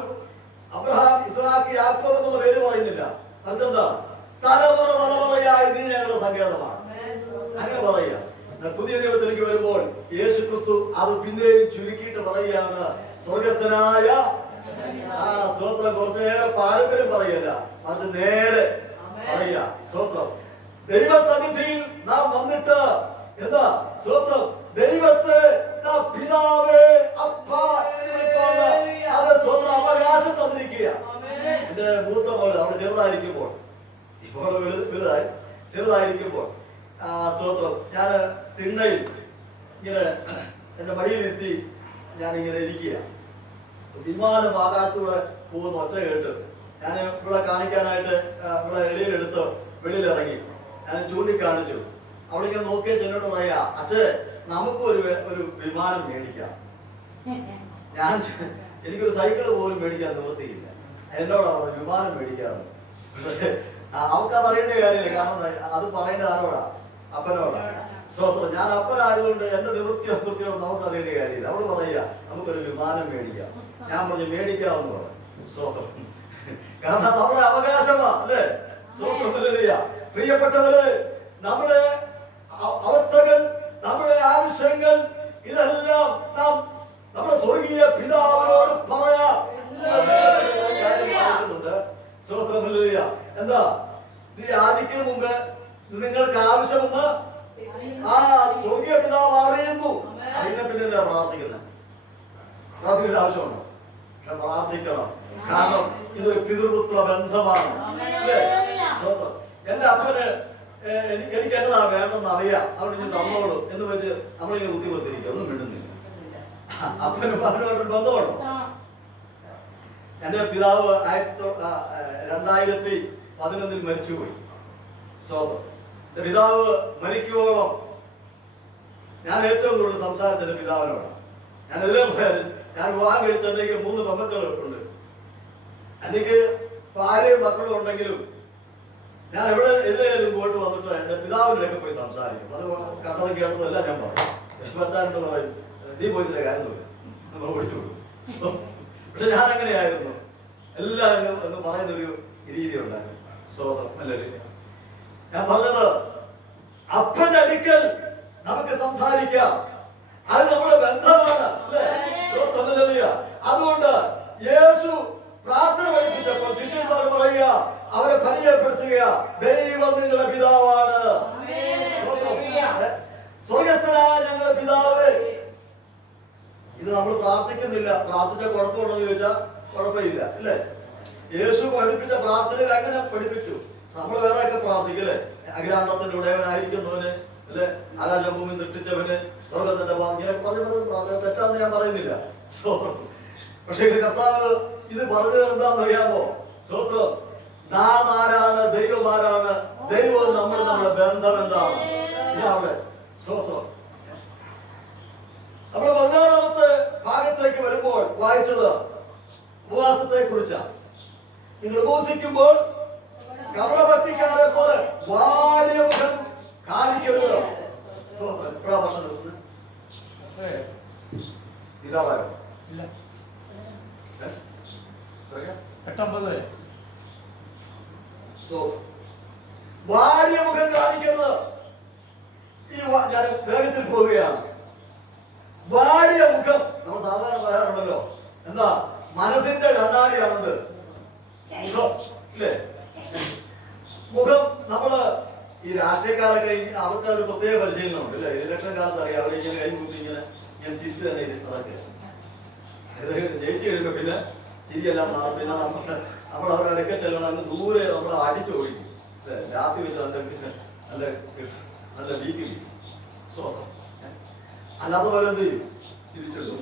അബ്രഹാം, ഇസ്ഹാക്ക്, യാക്കോബ് എന്നുള്ള പേര് പറയുന്നില്ല. അതെന്താണ്? തലമുറ തലമുറയായി നീ ഞങ്ങളുടെ സങ്കേതമാണ്. അങ്ങനെ പറയുക. പുതിയ നിയമത്തിലേക്ക് വരുമ്പോൾ യേശു ക്രിസ്തു അത് പിന്നെയും ചുരുക്കിയിട്ട് പറയുകയാണ്, സ്വർഗസ്ഥനായ. സ്തോത്രം. കുറച്ചേറെ പാരമ്പര്യം പറയല്ല, അത് നേരെ പറയുക. സ്തോത്രം. ദൈവസന്നിധിയിൽ നാം വന്നിട്ട് എന്താ? സ്തോത്രം, ദൈവത്തെ പിതാവേ, അപ്പ എന്ന് വിളിക്കാണ്. അത് സ്തോത്രം അവകാശം തന്നിരിക്കുക. എന്റെ മൂത്ത മോള് അവിടെ ചെറുതായിരിക്കുമ്പോൾ, ഇപ്പോൾ വലുതായി, ചെറുതായിരിക്കുമ്പോൾ സ്തോത്രം, ഞാൻ തിണ്ണയിൽ ഇങ്ങനെ എന്റെ മടിയിലിരുത്തി ഞാനിങ്ങനെ ഇരിക്കുക. വിമാനം ആകാശത്തൂടെ പോകുന്ന ഒച്ച കേട്ട് ഞാൻ ഇവിടെ കാണിക്കാനായിട്ട് ഇവിടെ എളിയിലെടുത്ത് വെളിയിലിറങ്ങി. ഞാൻ ചൂണ്ടിക്കാണിച്ചു. അവിടെ ഇങ്ങനെ നോക്കിയ എന്നോട് പറയാ, അച്ഛേ നമുക്കൊരു ഒരു വിമാനം മേടിക്കാം. എനിക്കൊരു സൈക്കിള് പോലും മേടിക്കാൻ നിവൃത്തിയില്ല. എന്നോടാ പറഞ്ഞു വിമാനം മേടിക്കാറ്. അവൾക്കത് അറിയേണ്ട കാര്യമില്ല. കാരണം അത് പറയേണ്ടത് ആരോടാ? അപ്പനോടാ. സ്തോത്രം. ഞാൻ അപ്പനായതുകൊണ്ട് എന്റെ നിവൃത്തിയോ നമുക്ക് അറിയേണ്ട കാര്യമില്ല. അവള് പറയുക നമുക്കൊരു വിമാനം മേടിക്കാം. ഞാൻ പറഞ്ഞു മേടിക്കാമെന്ന് പറഞ്ഞു. സ്തോത്രം. കാരണം നമ്മുടെ അവകാശമാ അല്ലേ? സ്തോത്രം. പ്രിയപ്പെട്ടവര്, നമ്മുടെ അവസ്ഥകൾ, നമ്മുടെ ആവശ്യങ്ങൾ, ഇതെല്ലാം നാം നമ്മുടെ സ്വർഗീയ പിതാവിനോട് പറയാം. സ്തോത്രം. എന്താ? നീ യാചിക്കും മുമ്പ് നിങ്ങൾക്ക് ആവശ്യമെന്ന് ആ സ്വർഗീയ പിതാവ് അറിയുന്നു. അറിയുന്ന പിന്നെ എന്താ പ്രാർത്ഥിക്കുന്നത്? പ്രാർത്ഥിക്കേണ്ട ആവശ്യമുണ്ടോ? പ്രാർത്ഥിക്കണം. കാരണം ഇതൊരു പിതൃപുത്ര ബന്ധമാണ് അല്ലേ? സ്തോത്രം. എന്റെ അപ്പന് എനിക്ക് എന്നതാ വേണ്ടെന്ന് അറിയാം, അവിടെ ഇനി തന്നോളൂ എന്ന് വെച്ച് നമ്മളിങ്ങനെ ബുദ്ധിമുട്ടിരിക്കുക. ഒന്നും മിണ്ടുന്നില്ല. അപ്പനും അവനുമായിട്ടൊരു ബന്ധമുണ്ടോ? എന്റെ പിതാവ് 2011 മരിച്ചുപോയി. സ്തോത്രം. എന്റെ പിതാവ് മരിക്കുവോളം ഞാൻ ഏറ്റവും കൂടുതൽ സംസാരിച്ച എന്റെ പിതാവിനോടാണ്. ഞാൻ ഇതിലേ പോയാലും ഞാൻ വിവാഹം കഴിച്ചെനിക്ക് 3 പെൺമക്കളുണ്ട്. എനിക്ക് ഭാര്യയും മക്കളും ഉണ്ടെങ്കിലും ഞാൻ എവിടെയെങ്കിലും പോയിട്ട് വന്നിട്ട് എന്റെ പിതാവിനൊക്കെ പോയി സംസാരിക്കും. അത് കണ്ടതും കേട്ടതും എല്ലാം ഞാൻ പറയും. പച്ചാനോട് പറയും നീ പോയിട്ടില്ല കാര്യമൊന്നുമില്ല, നമ്മൾ ഓടിച്ചു കൊടുക്കും. പക്ഷെ ഞാൻ അങ്ങനെയായിരുന്നു. എല്ലാവരും എന്ന് പറയുന്നൊരു രീതി ഉണ്ടായിരുന്നു. സ്തോത്രം. നല്ലൊരു ഞാൻ പറഞ്ഞത് അപ്പന്റെ അടുക്കൽ നമുക്ക് സംസാരിക്കാം. അത് നമ്മുടെ ബന്ധമാണ് അല്ലേ? സ്തോത്രം. അതുകൊണ്ട് യേശു പ്രാർത്ഥന പഠിപ്പിച്ചപ്പോൾ ശിഷ്യന്മാർ പറയുക, അവരെ പരിചയപ്പെടുത്തുക, ദൈവം നിങ്ങളുടെ പിതാവാണ്. സ്വർഗസ്ഥനായ ഞങ്ങളുടെ പിതാവ്. ഇത് നമ്മൾ പ്രാർത്ഥിക്കുന്നില്ല. പ്രാർത്ഥിച്ച കുഴപ്പമുണ്ടോ എന്ന് ചോദിച്ചാൽ കുഴപ്പമില്ല അല്ലേ? യേശു പഠിപ്പിച്ച പ്രാർത്ഥനയിൽ അങ്ങനെ പഠിപ്പിച്ചു. നമ്മൾ വേറെ ഒക്കെ പ്രാർത്ഥിക്കല്ലേ? അഖിലാണ്ടത്തിന്റെ ഉടയവനായിരിക്കുന്നവന് അല്ലെ, ആകാശഭൂമി സൃഷ്ടിച്ചവന്, സ്വർഗത്തിന്റെ ഇങ്ങനെ പറഞ്ഞത് തെറ്റാന്ന് ഞാൻ പറയുന്നില്ല. പക്ഷെ കർത്താവ് ഇത് പറഞ്ഞത് എന്താണെന്ന് അറിയാമോ? സ്തോത്രം. നാം ആരാണ്? ദൈവം ആരാണ്? ദൈവവും നമ്മുടെ ബന്ധം എന്താണ്? ഇതാണ് സ്തോത്രം. നമ്മൾ 16-ാമത്തെ ഭാഗത്തേക്ക് വരുമ്പോൾ വായിച്ചത് ഉപവാസത്തെ കുറിച്ചാണ്. നിങ്ങൾ ഉപവസിക്കുമ്പോൾ കപടഭക്തിക്കാരെ പോലെ വാടിയ മുഖം കാണിക്കരുത്. സ്തോത്രം. എപ്പോഴാ വർഷം നിർത്തുന്നത്? ഇതാവായോ? ഇല്ല, 8:50 വരെ. വാടിയ മുഖം കാണിക്കരുത്. ഞാൻ വേഗത്തിൽ പോവുകയാണ്. വാടിയ മുഖം നമ്മൾ സാധാരണ പറയാറുണ്ടല്ലോ, എന്താ? മനസ്സിന്റെ കണ്ണാടിയാണെന്ന് ഇല്ലേ? മുഖം നമ്മള് ഈ രാഷ്ട്രീയക്കാരൊക്കെ അവർക്ക് ഒരു പ്രത്യേക പരിശീലനമുണ്ട് അല്ലെ? ഇലക്ഷൻ കാലത്ത് അറിയാം, അവരിങ്ങനെ കൈകൂട്ടി ഇങ്ങനെ ചിരിച്ചു തന്നെ ഇത് നടക്കുക. ജയിച്ചു കഴിയുമ്പോ പിന്നെ ചിരിയെല്ലാം മാറും. പിന്നെ നമ്മൾ അവരുടെ അടുക്ക ചെല്ലണം, അങ്ങ് ദൂരെ നമ്മളെ അടിച്ചു ഓടിക്കും. രാത്രി വെച്ച് നല്ല വീക്ക് സ്തോത്രം. അല്ലാത്ത പോലെ എന്ത് ചെയ്യും? ചിരിച്ചുള്ളൂ.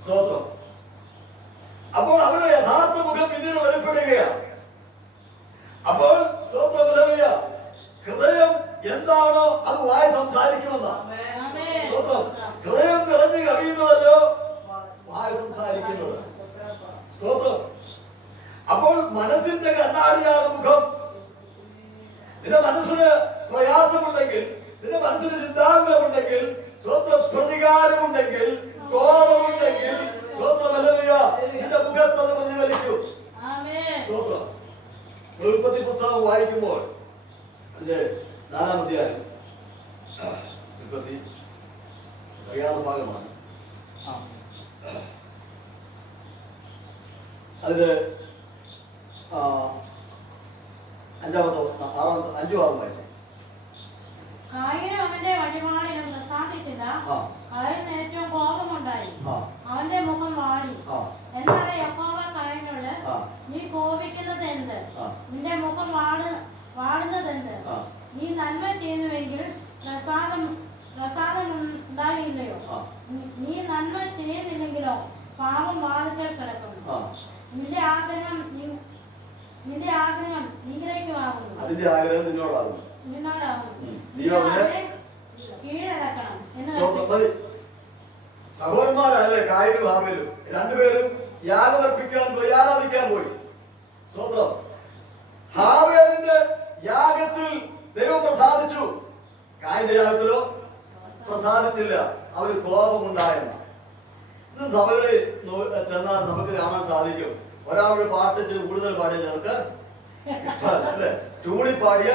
സ്തോത്രം. അപ്പോൾ അവരുടെ യഥാർത്ഥ മുഖം പിന്നീട് വെളിപ്പെടുകയാണ്. അപ്പോൾ സ്തോത്രം. ഹൃദയം എന്താണോ അത് വായി സംസാരിക്കുമെന്നാണ്. സ്തോത്രം. ഹൃദയം നിറഞ്ഞു കവിയുന്നതല്ലോ വായി സംസാരിക്കുന്നത്. സ്തോത്രം. അപ്പോൾ മനസ്സിന്റെ കണ്ണാടിയാണ് മുഖം. നിന്റെ മനസ്സിന് പ്രയാസമുണ്ടെങ്കിൽ, നിന്റെ മനസ്സിന് ചിന്താകുലമുണ്ടെങ്കിൽ, സ്തോത്രം, പ്രതികാരമുണ്ടെങ്കിൽ, കോപമുണ്ടെങ്കിൽ, സ്തോത്രം, നിന്റെ മുഖത്തത് പ്രതിഫലിക്കും. സ്തോത്രം. ഉൽപ്പത്തി പുസ്തകം വായിക്കുമ്പോൾ അതിന്റെ 4-ാം അധ്യായം, ഉൽപ്പത്തി അറിയാത്ത ഭാഗമാണ്. അതില് 5-6 വായിച്ചു. അവന്റെ വഴിപാടിനും പ്രസാദിച്ചില്ല. അവന് ഏറ്റവും കോപമുണ്ടായി, അവന്റെ മുഖം വാടി. എന്നാൽ യഹോവ കയനോട്, നീ കോപിക്കുന്നത് എന്ത്? നിന്റെ മുഖം വാടുന്നത് എന്ത്? നീ നന്മ ചെയ്യുന്നുവെങ്കിൽ പ്രസാദമുണ്ടായില്ലയോ? നീ നന്മ ചെയ്യുന്നില്ലെങ്കിലോ പാപം വാതിൽക്കൽ കിടക്കുന്നു. നിന്റെ ആഗ്രഹം നിഗ്രഹിക്കുമാകുന്നു. അതിന്റെ ആഗ്രഹം നിന്നോടാകുന്നു. കീഴടക്കണം സഹോദരന്മാരല്ലേ കായലും ഹാബേലും രണ്ടുപേരും യാഗമർപ്പിക്കാൻ പോയി, ആരാധിക്കാൻ പോയി. സ്തോത്രം. ഹാബേലിന്റെ യാഗത്തിൽ ദൈവം പ്രസാദിച്ചു, കായന്റെ യാഗത്തിലോ പ്രസാദിച്ചില്ല. അവര് കോപമുണ്ടായെന്ന. ഇന്ന് സഭകളിൽ ചെന്നാൽ നമുക്ക് കാണാൻ സാധിക്കും, ഒരാളൊരു പാട്ട് ഇച്ചിരി കൂടുതൽ പാടിയ ഞങ്ങൾക്ക് ഇഷ്ടമല്ല അല്ലേ. ചൂടി പാടിയ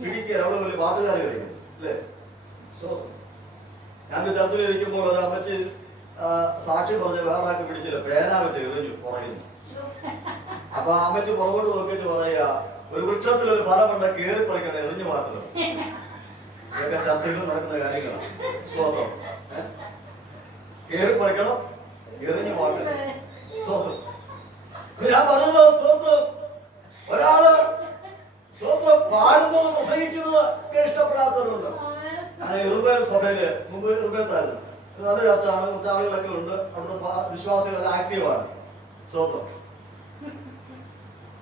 പിടിക്കുക, അവിടെ വലിയ പാട്ടുകാരെ കഴിക്കും അല്ലേ. ഞാൻ ചർച്ചയിൽ ഇരിക്കുമ്പോൾ ഒരു അമ്മച്ചി സാക്ഷി പറഞ്ഞ് വേറെ ആൾക്ക് പിടിച്ചില്ല, പേന വെച്ച് എറിഞ്ഞു പുറകിൽ. അപ്പൊ അമ്മച്ചി പുറകോട്ട് നോക്കിയിട്ട് പറയുക, ഒരു വൃക്ഷത്തിൽ ഒരു ഫലമുണ്ട്, കയറി പറിക്കണം, എറിഞ്ഞു മാറ്റണം. ഇതൊക്കെ ചർച്ചകളിൽ നടക്കുന്ന കാര്യങ്ങളാണ്. സ്തോത്രം. കയറി പറിക്കണം, എറിഞ്ഞു മാറ്റണം. സ്തോത്രം. ഞാൻ പറഞ്ഞത് സ്തോത്രം, ഒരാള് സ്തോത്രം പാടുന്നത് പ്രസംഗിക്കുന്നത് ഇഷ്ടപ്പെടാത്തവരുണ്ട്. ഞാൻ ഇറുബേൽ സഭയില് മുമ്പ് ഇറുബേത്തായിരുന്നു, നല്ല ചർച്ചയാണ്, കുറച്ച് ആളുകളൊക്കെ ഉണ്ട്, അവിടുത്തെ വിശ്വാസികളെല്ലാം ആക്റ്റീവാണ്. സ്തോത്രം.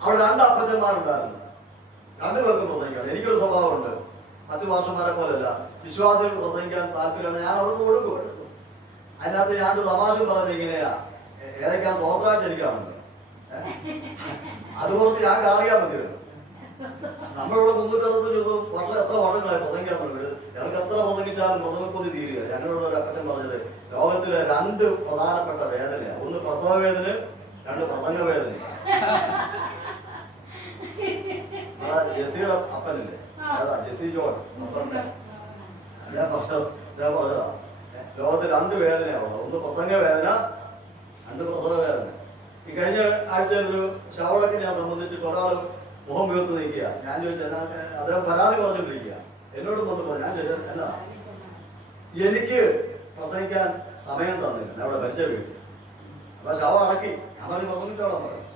അവിടെ 2 അപ്പച്ചന്മാരുണ്ടായിരുന്നു, 2 പേർക്കും പ്രസംഗിക്കണം. എനിക്കൊരു സ്വഭാവമുണ്ട്, മറ്റു ഭാഷമാരെ പോലെയല്ല, വിശ്വാസികൾക്ക് പ്രസംഗിക്കാൻ താല്പര്യമാണ്, ഞാൻ അവർക്ക് കൊടുക്കും. അതിനകത്ത് ഞാൻ തമാശ പറഞ്ഞത് ഇങ്ങനെയാ, ഏതൊക്കെയാണ് തോത്രാഴ്ച എനിക്കാണെന്ന്. അത് കുറച്ച് ഞാൻ അറിയാൻ മതിയല്ലോ. നമ്മളിവിടെ 365 വർഷം എത്ര വർഷങ്ങളായി പ്രസംഗിക്കാൻ തുടങ്ങി. ഞങ്ങൾക്ക് എത്ര പ്രസംഗിച്ചാലും പ്രസംഗക്കൊതി തീരുക. ഞങ്ങളോട് ഒരു അപ്പച്ചൻ പറഞ്ഞത്, ലോകത്തിലെ 2 പ്രധാനപ്പെട്ട വേദനയാണ്, ഒന്ന് പ്രസവ വേദന, 2 പ്രസംഗ വേദന. ജെസിയുടെ അപ്പനില്ലേ, അതാ ജെസി ജോൺ. ഞാൻ പറഞ്ഞതാ, ലോകത്തിൽ 2 വേദനയാവുള്ളൂ, ഒന്ന് പ്രസംഗ വേദന, 2 പ്രസവ വേദന. ഈ കഴിഞ്ഞ ആഴ്ചയിൽ ഒരു ശവടക്കിനെ സംബന്ധിച്ചിട്ട് ഒരാൾ മുഖം വീർത്ത് നിൽക്കുക. ഞാൻ ചോദിച്ചു, അദ്ദേഹം പരാതി പറഞ്ഞുകൊണ്ടിരിക്കുക, എന്നോടും വന്ന് പറഞ്ഞു. ഞാൻ ചോദിച്ചാൽ എന്നാ, എനിക്ക് പ്രസംഗിക്കാൻ സമയം തന്നില്ല, അവിടെ ബെഞ്ച വീട്ടിൽ. അപ്പൊ ശവം അടക്കി. ഞാൻ പറഞ്ഞു പ്രസംഗിച്ചോളാം പറഞ്ഞു.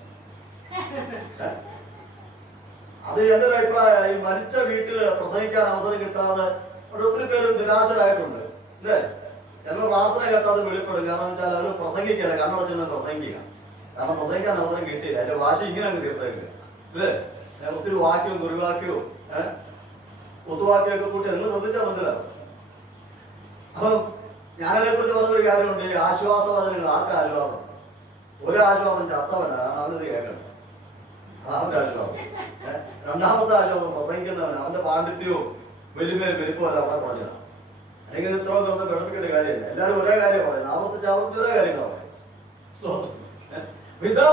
അത് എന്റെ ഒരു അഭിപ്രായമാണ്. ഈ മരിച്ച വീട്ടില് പ്രസംഗിക്കാൻ അവസരം കിട്ടാതെ ഒത്തിരി പേരും നിരാശരായിട്ടുണ്ട് അല്ലേ. ചിലപ്പോൾ പ്രാർത്ഥന കേട്ടാതെ വെളിപ്പെടും. കാരണം വെച്ചാൽ അവർ പ്രസംഗിക്കില്ല, കണ്ണടച്ചെന്ന് പ്രസംഗിക്കുക. കാരണം പ്രസംഗിക്കാൻ അവസരം കിട്ടിയില്ല, എന്റെ ഭാഷ ഇങ്ങനെ അങ്ങ് തീർത്തേക്കില്ല അല്ലേ. ഒത്തിരി വാക്യവും ദുർവാക്യവും ഒത്തുവാക്യമൊക്കെ കൂട്ടി നിങ്ങൾ ശ്രദ്ധിച്ചാൽ മനസ്സിലാവും. അപ്പം ഞാനതിനെ കുറിച്ച് പറഞ്ഞൊരു കാര്യമുണ്ട്, ഈ ആശ്വാസവചനങ്ങൾ. ആർക്കാ ആശ്വാസം? ഒരു ആശ്വാസം ചത്തവനാ, കാരണം അവനിത് കേൾക്കണം, അവന്റെ ആശ്വാസം. 2ാമത്തെ ആശ്വാസം പ്രസംഗിക്കുന്നവന്, അവന്റെ പാണ്ഡിത്യവും വലിപ്പവും അല്ല അവിടെ പറഞ്ഞതാണ്. അല്ലെങ്കിൽ ഇത്രയും കിടന്ന് വിഷമിക്കേണ്ട കാര്യമില്ല. എല്ലാവരും ഒരേ കാര്യം പറയുന്നത്, ആവർത്തിച്ച് ഒരേ കാര്യങ്ങളാണ് പറയുന്നത്. സ്തോത്രം. പിതാ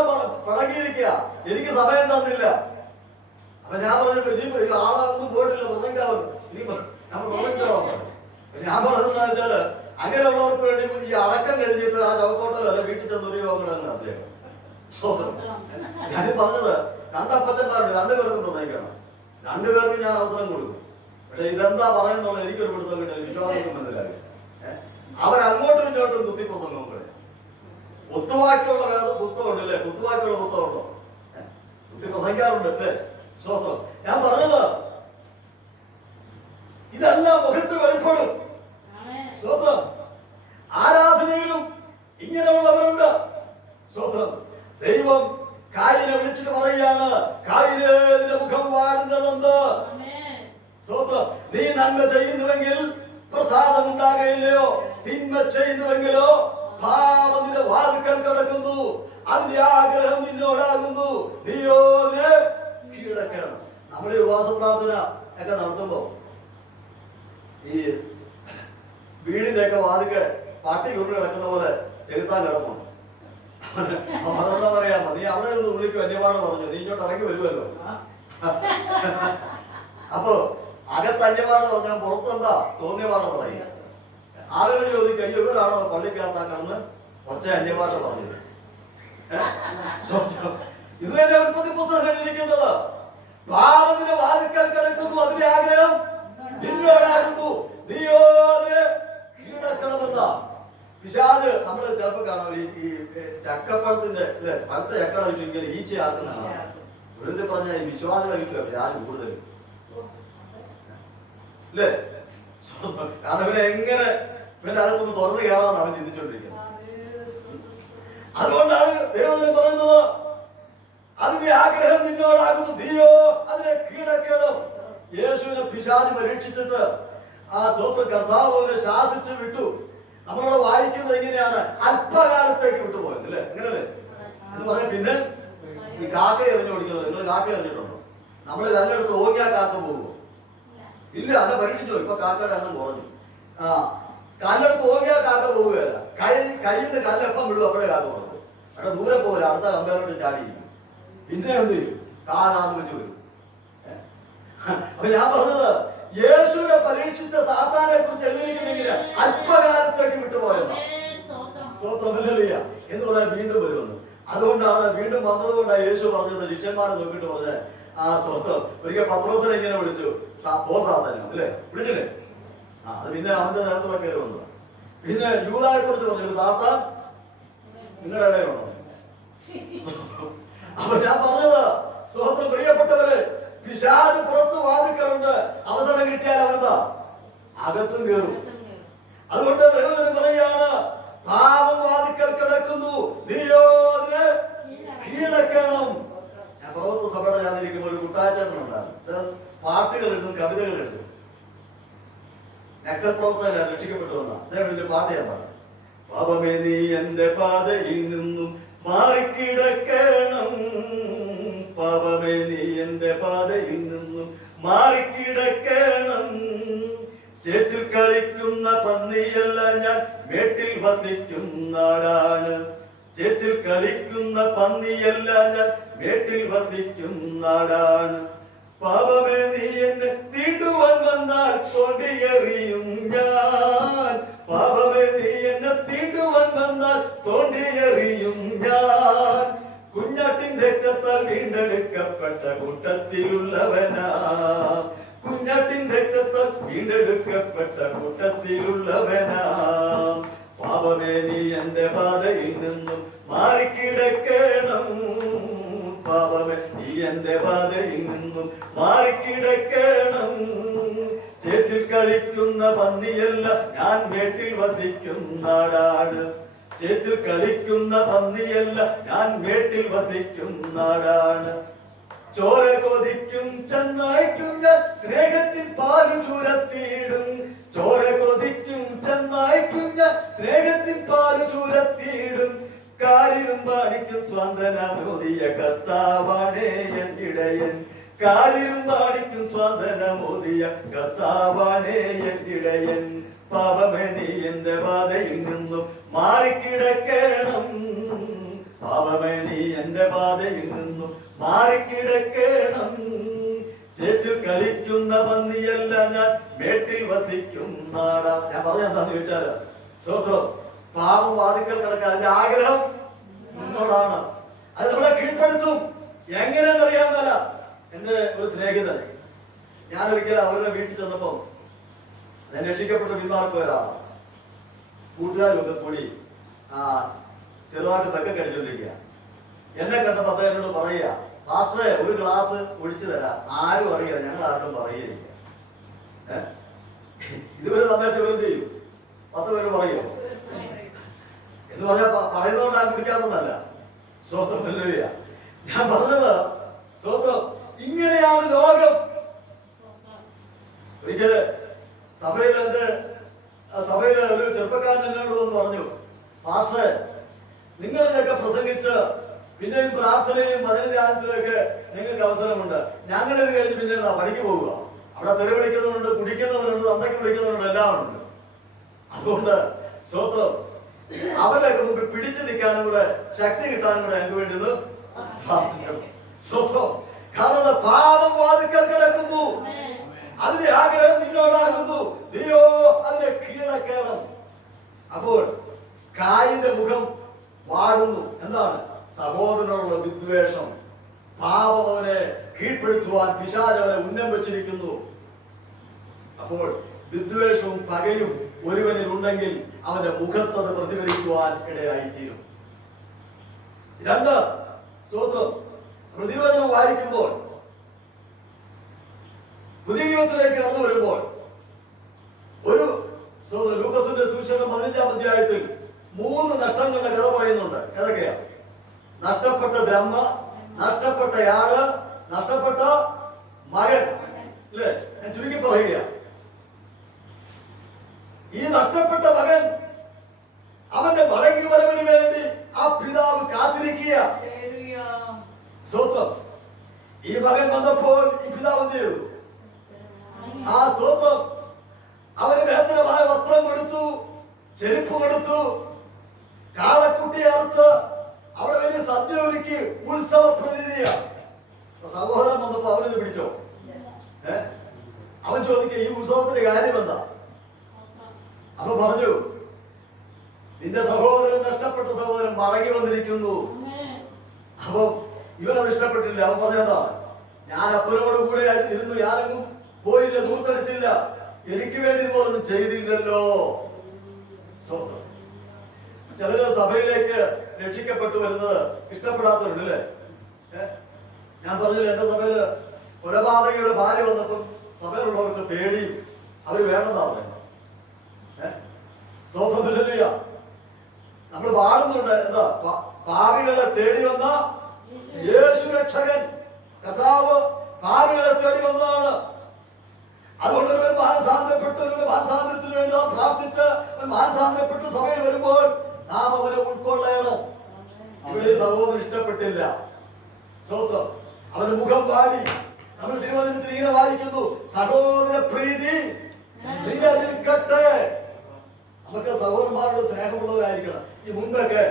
പടങ്ങിയിരിക്കുക, എനിക്ക് സമയം തന്നില്ല. അപ്പൊ ഞാൻ പറഞ്ഞു, ഇനി ആളൊന്നും പോയിട്ടില്ല, പ്രസംഗിക്കാവല്ലോ, ഇനി നമ്മൾ പ്രസംഗിച്ചോളാം പറഞ്ഞു. ഞാൻ പറഞ്ഞതെന്ന് വെച്ചാല്, അങ്ങനെയുള്ളവർക്ക് വേണ്ടി ഈ അടക്കം കഴിഞ്ഞിട്ട് ആ ചവക്കോട്ടല്ലോ അല്ലെ വീട്ടിൽ ചെന്നൊരു യോഗം നടത്തിയേക്കാം. സ്തോത്രം. ഞാനീ പറഞ്ഞത് 2 അപ്പച്ചന്മാരുണ്ട്, 2 പേർക്കും പ്രസംഗിക്കണം, 2 പേർക്കും ഞാൻ അവസരം കൊടുക്കും. പക്ഷെ ഇതെന്താ പറയുന്നുള്ളത് എനിക്കൊരു പിടുത്തം കിട്ടില്ല, വിശ്വാസം മനസ്സിലാക്കി. അവരങ്ങോട്ടും ഇങ്ങോട്ടും കുത്തി പ്രസംഗം കൂടെ. ഒത്തുവാക്കിയുള്ള പുസ്തകമുണ്ട് അല്ലേ, കുത്തുവാക്കിയുള്ള പുസ്തകമുണ്ടോ? കുത്തി പ്രസംഗിക്കാറുണ്ട് അല്ലേ. സ്തോത്രം. ഞാൻ പറഞ്ഞത് ഇതെല്ലാം മുഖത്ത് വെളിപ്പെടും. സ്തോത്രം. ആരാധനയിലും ഇങ്ങനെയുള്ളവരുണ്ട്. സ്തോത്രം. ദൈവം കായിനെ വിളിച്ചിട്ട് പറയുകയാണ്, കായിനെ നിന്റെ മുഖം വാടുന്നതെന്ത്? സ്തോത്രം. നീ നന്മ ചെയ്യുന്നുവെങ്കിൽ പ്രസാദം ഉണ്ടാകയില്ലയോ, തിന്മ ചെയ്യുന്നുവെങ്കിലോ പാപം നിന്റെ വാതിക്കൽ കിടക്കുന്നു, അതിന്റെ ആഗ്രഹം നിന്നോടാകുന്നു, നീയോ അതിനെ കീഴടക്കണം. നമ്മുടെ ഉപവാസ പ്രാർത്ഥന ഒക്കെ നടത്തുമ്പോ ഈ വീടിന്റെ ഒക്കെ വാതിക്ക് പട്ടി ഉരുണ്ട് കിടക്കുന്ന പോലെ ചെറുത്താൻ കിടക്കണം. അതെന്താ പറയാ, നീ അവിടെ നിന്ന് ഉള്ളിക്ക് അന്യപാട് പറഞ്ഞു, നീ ഇങ്ങോട്ട് ഇറങ്ങി വരുമല്ലോ. അപ്പൊ അകത്ത് അന്യപാട് പറഞ്ഞാൽ പുറത്തെന്താ തോന്നിയ പാട് പറയുക. ആളുകൾ ചോദിക്കുക, അയ്യോ ഇവരാണോ പള്ളിക്കകത്താ കിടന്ന് ഒച്ച അന്യപാട് പറഞ്ഞത്? ഇത് തന്നെ ഉൽപ്പത്തി പുസ്തകം എഴുതിയിരിക്കുന്നത്. പാപത്തിന്റെ വാതിക്കൽ കിടക്കുന്നു, അതിന്റെ ആഗ്രഹം നിന്നോടാകുന്നു, നീയോ അതിനെ കീഴടക്കണമെന്നാ. പിശാച് നമ്മള് ചിലപ്പോ കാണാം, ഈ ചക്കപ്പഴത്തിന്റെ അല്ലെ പഴുത്ത ചക്കട ഇങ്ങനെ ഈച്ചയാക്കുന്നതാണ്. വെറുതെ പറഞ്ഞ ഈ വിശ്വാസികളെ കിട്ടുക പിശാച് കൂടുതൽ അല്ലേ. കാരണം ഇവനെ എങ്ങനെ ഇവന്റെ അകത്തൊന്ന് തുറന്നു കയറാന്ന് അവൻ ചിന്തിച്ചോണ്ടിരിക്കുന്നത്. അതുകൊണ്ടാണ് ദൈവം പറയുന്നത്, അതിന്റെ ആഗ്രഹം നിന്നോടാകുന്നു, നീയോ അതിനെ കീഴടക്കണം. യേശുവിനെ പിശാച് പരീക്ഷിച്ചിട്ട് ആ സ്തോത്രം കർത്താവ് അവനെ ശാസിച്ചു വിട്ടു. നമ്മളോട് വായിക്കുന്നത് എങ്ങനെയാണ്? അല്പകാലത്തേക്ക് വിട്ടുപോയത് അല്ലേ? അങ്ങനല്ലേ എന്ന് പറയാൻ. പിന്നെ ഈ കാക്ക എറിഞ്ഞു ഓടിക്കുന്നത്, നിങ്ങൾ കാക്ക എറിഞ്ഞിട്ടുണ്ടോ? നമ്മള് കല്ലെടുത്ത് ഓങ്ങിയാ കാക്ക പോകുമോ? ഇല്ല, അല്ല പരീക്ഷിച്ചോ. ഇപ്പൊ കാക്കയുടെ എണ്ണം കുറഞ്ഞു. ആ കല്ലെടുത്ത് ഓങ്ങിയാ കാക്ക പോവുകയല്ല. കയ്യിൽ നിന്ന് കല്ലെപ്പം വിടും, അപ്പോഴേ കാക്ക കുറഞ്ഞു. അവിടെ ദൂരെ പോകില്ല, അടുത്ത കമ്പേലോട്ട് ചാടിയിരിക്കും. പിന്നെ എന്ത് ചെയ്യും? താനാന്ന് വെച്ച് വരും. അപ്പൊ ഞാൻ പറഞ്ഞത്, യേശുവിനെ പരീക്ഷിച്ച സാത്താനെ കുറിച്ച് എഴുതിയിരിക്കുന്നെങ്കിൽ അല്പകാലത്തേക്ക് വിട്ടുപോയെന്നോ. സ്തോത്രമല്ലേലൂയ എന്ന് പറയാൻ വീണ്ടും വരുമെന്ന്. അതുകൊണ്ടാണ് വീണ്ടും വന്നതുകൊണ്ടാണ് യേശു പറഞ്ഞത്, ശിഷ്യന്മാരെ നോക്കിയിട്ട് പറഞ്ഞത് ആ സ്തോത്രം. ഒരിക്കൽ പത്രോസിനെ ഇങ്ങനെ വിളിച്ചു, പോ സാത്താനെ, അല്ലേ? വിളിച്ചില്ലേ? അത് പിന്നെ അവന്റെ നേരത്തുള്ള കയറി വന്നു. പിന്നെ യൂദായെ കുറിച്ച് പറഞ്ഞു, സാത്താൻ നിങ്ങളുടെ ഇടയിലുണ്ടോ? അപ്പൊ ഞാൻ പറഞ്ഞത്, സ്തോത്രം പ്രിയപ്പെട്ടവര്, പിശാച് പുറത്ത് വാതിക്കലുണ്ട്. അവസരം കിട്ടിയാൽ അവനെന്താ അകത്തും കയറും. അതുകൊണ്ട് ദൈവം പറയുകയാണ്, പാപം വാതിക്കൽ കിടക്കുന്നു, നീയോ അതിന് കീഴടക്കണം. ഞാൻ പ്രവർത്ത സഭയുടെ ഞാനിരിക്കുമ്പോൾ ഒരു കുട്ടാച്ചേട്ടനുണ്ടായിരുന്നു. പാട്ടുകൾ എഴുതും, കവിതകൾ എഴുതും. നക്സൽ പ്രവർത്തകർ രക്ഷിക്കപ്പെട്ടു വന്ന അദ്ദേഹം ഇതിന്റെ പാട്ട് ഞാൻ പാടാം. പാപമേ നീ എന്റെ പാതയിൽ നിന്നും മാറിക്കിടക്കണം, പാപമേ നീ എന്റെ പാതയിൽ നിന്നും മാറിക്കിടക്കണം. ചേറ്റിൽ കളിക്കുന്ന പന്നിയല്ല ഞാൻ, മേട്ടിൽ വസിക്കുന്ന ആടാണ്. ചേറ്റിൽ കളിക്കുന്ന പന്നിയല്ല ഞാൻ, മേട്ടിൽ വസിക്കുന്ന ആടാണ്. പാപമേ നീ എന്നെ തീണ്ടുവാൻ വന്നാൽ തോണ്ടിയെറിയും ഞാൻ, പാപമേ നീ എന്നെ തീണ്ടുവാൻ വന്നാൽ തോണ്ടിയെറിയും ഞാൻ. കുഞ്ഞാട്ടിൻ രക്തത്താൽ വീണ്ടെടുക്കപ്പെട്ട കൂട്ടത്തിലുള്ളവനാ, കുഞ്ഞാട്ടിൻ രക്തത്താൽ വീണ്ടെടുക്കപ്പെട്ട കൂട്ടത്തിലുള്ളവനാ. പാപമേ നീ എന്റെ പാതയിൽ നിന്നും മാറിക്കിടക്കണം, പാപമേ നീ എന്റെ പാതയിൽ നിന്നും മാറിക്കിടക്കണം. ചേറ്റിൽ കളിക്കുന്ന പന്നിയല്ല ഞാൻ, മേട്ടിൽ വസിക്കുന്ന ആടാണ്. ചേറ്റിൽ കളിക്കുന്ന പന്നിയല്ല ഞാൻ, മേട്ടിൽ വസിക്കുന്ന ആടാണ്. ചോര കൊതിക്കും ചെന്നായ്ക്കും ഞാൻ, സ്നേഹത്തിൻ പാല് ചുരത്തിയിടും. ചോര കൊതിക്കും ചെന്നായ്ക്കും ഞാൻ, സ്നേഹത്തിൻ പാല് ചുരത്തിയിടും. കാലിലും പാടിക്കും സ്വാന്തനമോദിയ കർത്താവാണേ എൻ ഇടയൻ, കാലിലും പാടിക്കും സ്വാന്തനമോദിയ കർത്താവാണേ എൻ ഇടയൻ. പാപമേ നീ എന്റെ പാതയിൽ നിന്നും മാറിക്കിടക്കണം, പാപമേ നീ എന്റെ പാതയിൽ നിന്നും മാറിക്കിടക്കണം. ചേറ്റിൽ കളിക്കുന്ന പന്നിയല്ല ഞാൻ, മേട്ടിൽ വസിക്കുന്ന ആടാ. ഞാൻ പറഞ്ഞെന്താന്ന് ചോദിച്ചാല്, സ്തോത്രം, പാപം വാതിക്കൽ കിടക്കാൻ അതിന്റെ ആഗ്രഹം നിന്നോടാണ്. അത് നമ്മളെ കീഴ്പ്പെടുത്തും. എങ്ങനെയെന്നറിയാൻ മേല. എന്റെ ഒരു സ്നേഹിതൻ, ഞാൻ ഒരിക്കലും അവരുടെ വീട്ടിൽ ചെന്നപ്പോ ഞാൻ രക്ഷിക്കപ്പെട്ട് പിന്മാർക്ക് ഒരാളാണ്. കൂട്ടുകാരൊക്കെ കൂടി ചെറുതായിട്ട് ബെക്കൊക്കെ അടിച്ചോണ്ടിരിക്കുക. എന്നെ കണ്ടപ്പോ അദ്ദേഹം എന്നോട് പറയുക, പാസ്റ്ററെ ഒരു ഗ്ലാസ് ഒഴിച്ചു തരാം. ആരും അറിയില്ല, ഞങ്ങൾ ആർക്കും പറയുകയില്ല. ഇതുവരെ സന്ദേശം എന്ത് ചെയ്യും? 10 പേര് പറയുമോ എന്ന് പറഞ്ഞാൽ പറയുന്നതുകൊണ്ട് ഞാൻ കുടിക്കാത്തതല്ല. സ്തോത്രം ഹല്ലേലൂയ. ഞാൻ പറഞ്ഞത്, സ്തോത്രം, ഇങ്ങനെയാണ് ലോകം. ഒരിക്കൽ സഭയില് ഒരു ചെറുപ്പക്കാരൻ എന്നോട് വന്ന് പറഞ്ഞു, പാസ്റ്ററെ നിങ്ങൾ ഇതൊക്കെ പ്രസംഗിച്ച് പിന്നെയും പ്രാർത്ഥനയിലും വചനധ്യാനത്തിലൊക്കെ നിങ്ങൾക്ക് അവസരമുണ്ട്. ഞങ്ങളിത് കഴിഞ്ഞ് പിന്നെ പണിക്ക് പോവുക. അവിടെ തെറി വിളിക്കുന്നവരുണ്ട്, കുടിക്കുന്നവരുണ്ട്, തന്തയ്ക്ക് വിളിക്കുന്നവരുണ്ട്, എല്ലാം ഉണ്ട്. അതുകൊണ്ട് സ്തോത്രം, അവരുടെ മുമ്പിൽ പിടിച്ചു നിൽക്കാനും കൂടെ ശക്തി കിട്ടാനും കൂടെ എനിക്ക് വേണ്ടി പ്രാർത്ഥിക്കണം. സ്തോത്രം. കാരണം പാപം വാതിക്കൽ കിടക്കുന്നു, അതിന്റെ ആഗ്രഹം നിന്നോടാകുന്നു, നീയോ അതിനെ കീഴടക്കണം. അപ്പോൾ കായിന്റെ മുഖം വാടുന്നു. എന്താണ്? സഹോദരനോടുള്ള വിദ്വേഷം. പാപം അവനെ കീഴ്പ്പെടുത്തുവാൻ പിശാച് അവനെ ഉന്നം വെച്ചിരിക്കുന്നു. അപ്പോൾ വിദ്വേഷവും പകയും ഒരുവനിൽ ഉണ്ടെങ്കിൽ അവന്റെ മുഖത്തത് പ്രതിഫലിക്കുവാൻ ഇടയായിത്തീരും. 2, സ്തോത്രം, പ്രതിവചനം വായിക്കുമ്പോൾ പുതിയ നിയമത്തിലേക്ക് കടന്നു വരുമ്പോൾ ഒരു സ്തോത്രം, ലൂക്കോസിന്റെ സുവിശേഷം 15-ാം അധ്യായത്തിൽ 3 നഷ്ടങ്ങളുടെ കഥ പറയുന്നുണ്ട്. ഏതൊക്കെയാ? നഷ്ടപ്പെട്ട ദ്രഹ്മ, നഷ്ടപ്പെട്ട ആട്, നഷ്ടപ്പെട്ട മകൻ. അല്ലേ? ഞാൻ ചുരുക്കി പറയുക. ഈ നഷ്ടപ്പെട്ട മകൻ അവന്റെ മടങ്ങി വരവിന് വേണ്ടി ആ പിതാവ് കാത്തിരിക്കുക. സ്തോത്രം. ഈ മകൻ വന്നപ്പോൾ ഈ പിതാവ് എന്ത് ചെയ്തു? ആ സ്തോത്രം, അവന് വേതനമായ വസ്ത്രം കൊടുത്തു, ചെരുപ്പ് കൊടുത്തു, കാളക്കുട്ടിയെ അറുത്ത് അവിടെ വലിയ സദ്യ ഒരുക്കി ഉത്സവ പ്രതീതിയാണ്. സഹോദരൻ വന്നപ്പോ അവനിത് പിടിച്ചോ? അവൻ ചോദിക്കുക, ഈ ഉത്സവത്തിന്റെ കാര്യം എന്താ? അപ്പൊ പറഞ്ഞു, നിന്റെ സഹോദരൻ, നഷ്ടപ്പെട്ട സഹോദരൻ മടങ്ങി വന്നിരിക്കുന്നു. അപ്പൊ ഇവനത് ഇഷ്ടപ്പെട്ടില്ല. അവൻ പറഞ്ഞതാ, ഞാൻ അപ്പനോട് കൂടെ ഇരുന്നു, ഞാനെങ്ങും പോയില്ല, ദൂർത്തടിച്ചില്ല, എനിക്ക് വേണ്ടി ഇതുപോലൊന്നും ചെയ്തില്ലല്ലോ. സ്വന്തം ചിലര് സഭയിലേക്ക് രക്ഷിക്കപ്പെട്ടു വരുന്നത് ഇഷ്ടപ്പെടാത്തവരുണ്ട് അല്ലേ? ഞാൻ പറഞ്ഞില്ല, എന്റെ സഭയില് കൊലപാതകയുടെ ഭാര്യ വന്നപ്പോൾ സഭയിലുള്ളവർക്ക് പേടി, അവര് വേണമെന്നാ പറയുന്നത്. സ്തോത്രമില്ല. നമ്മൾ പാടുന്നുണ്ട്, എന്താ? പാപികളെ തേടി വന്ന യേശു രക്ഷകൻ. കർത്താവ് പാപികളെ തേടി വന്നതാണ്. അതുകൊണ്ട് ഒരു മാനസാന്തരപ്പെട്ടു, മാനസാന്തരത്തിന് വേണ്ടി നാം പ്രാർത്ഥിച്ച് മാനസാന്തരപ്പെട്ടു സഭയിൽ വരുമ്പോൾ നാം അവനെ ഉൾക്കൊള്ളണം. ഇവിടെ സഹോദരൻ ഇഷ്ടപ്പെട്ടില്ല. സ്തോത്രം. അവന്റെ മുഖം വാടി. നമ്മൾ തിരുവചനത്തിൽ ഇങ്ങനെ വായിക്കുന്നു, സഹോദര പ്രീതി നിലനിൽക്കട്ടെ. നമുക്ക് സഹോദരന്മാരുടെ സ്നേഹമുള്ളവരായിരിക്കണം. ഈ മുൻപൊക്കെ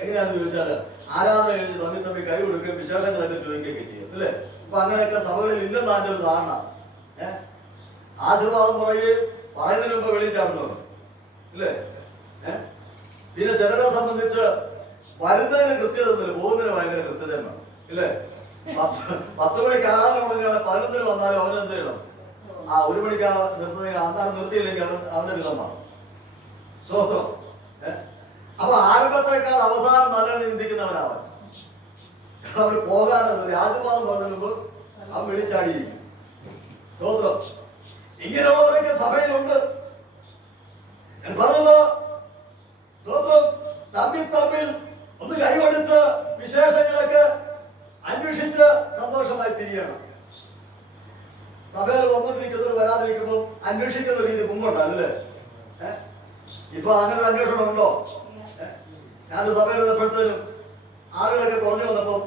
എങ്ങനെയാണെന്ന് ചോദിച്ചാല് ആരാധന കഴിഞ്ഞ് തമ്മിൽ കൈ കൊടുക്കുകയും വിശേഷങ്ങളൊക്കെ ചോദിക്കുകയൊക്കെ ചെയ്യും അല്ലേ? അപ്പൊ അങ്ങനെയൊക്കെ സഭകളിൽ ഇല്ലെന്നാണ് ഒരു ധാരണ. ആശീർവാദം പറയുന്നതിന് മുമ്പ് വെളിയിൽ ചാടുന്നവർ ഇല്ലേ? പിന്നെ ചിലരെ സംബന്ധിച്ച് വരുന്നതിന് കൃത്യത ഒന്നുമില്ല, പോകുന്നതിന് ഭയങ്കര കൃത്യത വേണം ഇല്ലേ? 10 മണിക്ക് ആരാധന തുടങ്ങുകയാണ്, 11 വന്നാലും അവന് എന്ത് ചെയ്യണം? 1 മണിക്ക് നിർത്തുന്ന അന്നാണ് നിർത്തിയില്ലെങ്കിൽ അവന്റെ വിധം മാറും. സ്തോത്രം. അപ്പൊ ആരംഭത്തെക്കാൾ അവസാനം നല്ലതെന്ന് ചിന്തിക്കുന്നവനാവൻ. അവന് പോകാനത് ആശീർവാദം പറഞ്ഞതിന് മുമ്പ് അവൻ വെളിച്ചാടിയിരിക്കും. സ്തോത്രം. ഇങ്ങനെയുള്ളവരൊക്കെ സഭയിലുണ്ട്. ഞാൻ പറഞ്ഞത്, സ്തോത്രം, തമ്മിൽ ഒന്ന് കൈകൊടുത്ത് വിശേഷങ്ങളൊക്കെ അന്വേഷിച്ച് സന്തോഷമായി പിരിയണം. സഭയിൽ വന്നിട്ടിരിക്കുന്നവർ വരാതിരിക്കുമ്പോൾ അന്വേഷിക്കുന്ന രീതി മുമ്പുണ്ടല്ലേ? ഇപ്പൊ അങ്ങനെ ഒരു അന്വേഷണം ഉണ്ടോ? ഞാനൊരു സഭയിൽ നിന്നപ്പോഴത്തേനും ആളുകളൊക്കെ കുറഞ്ഞു വന്നപ്പം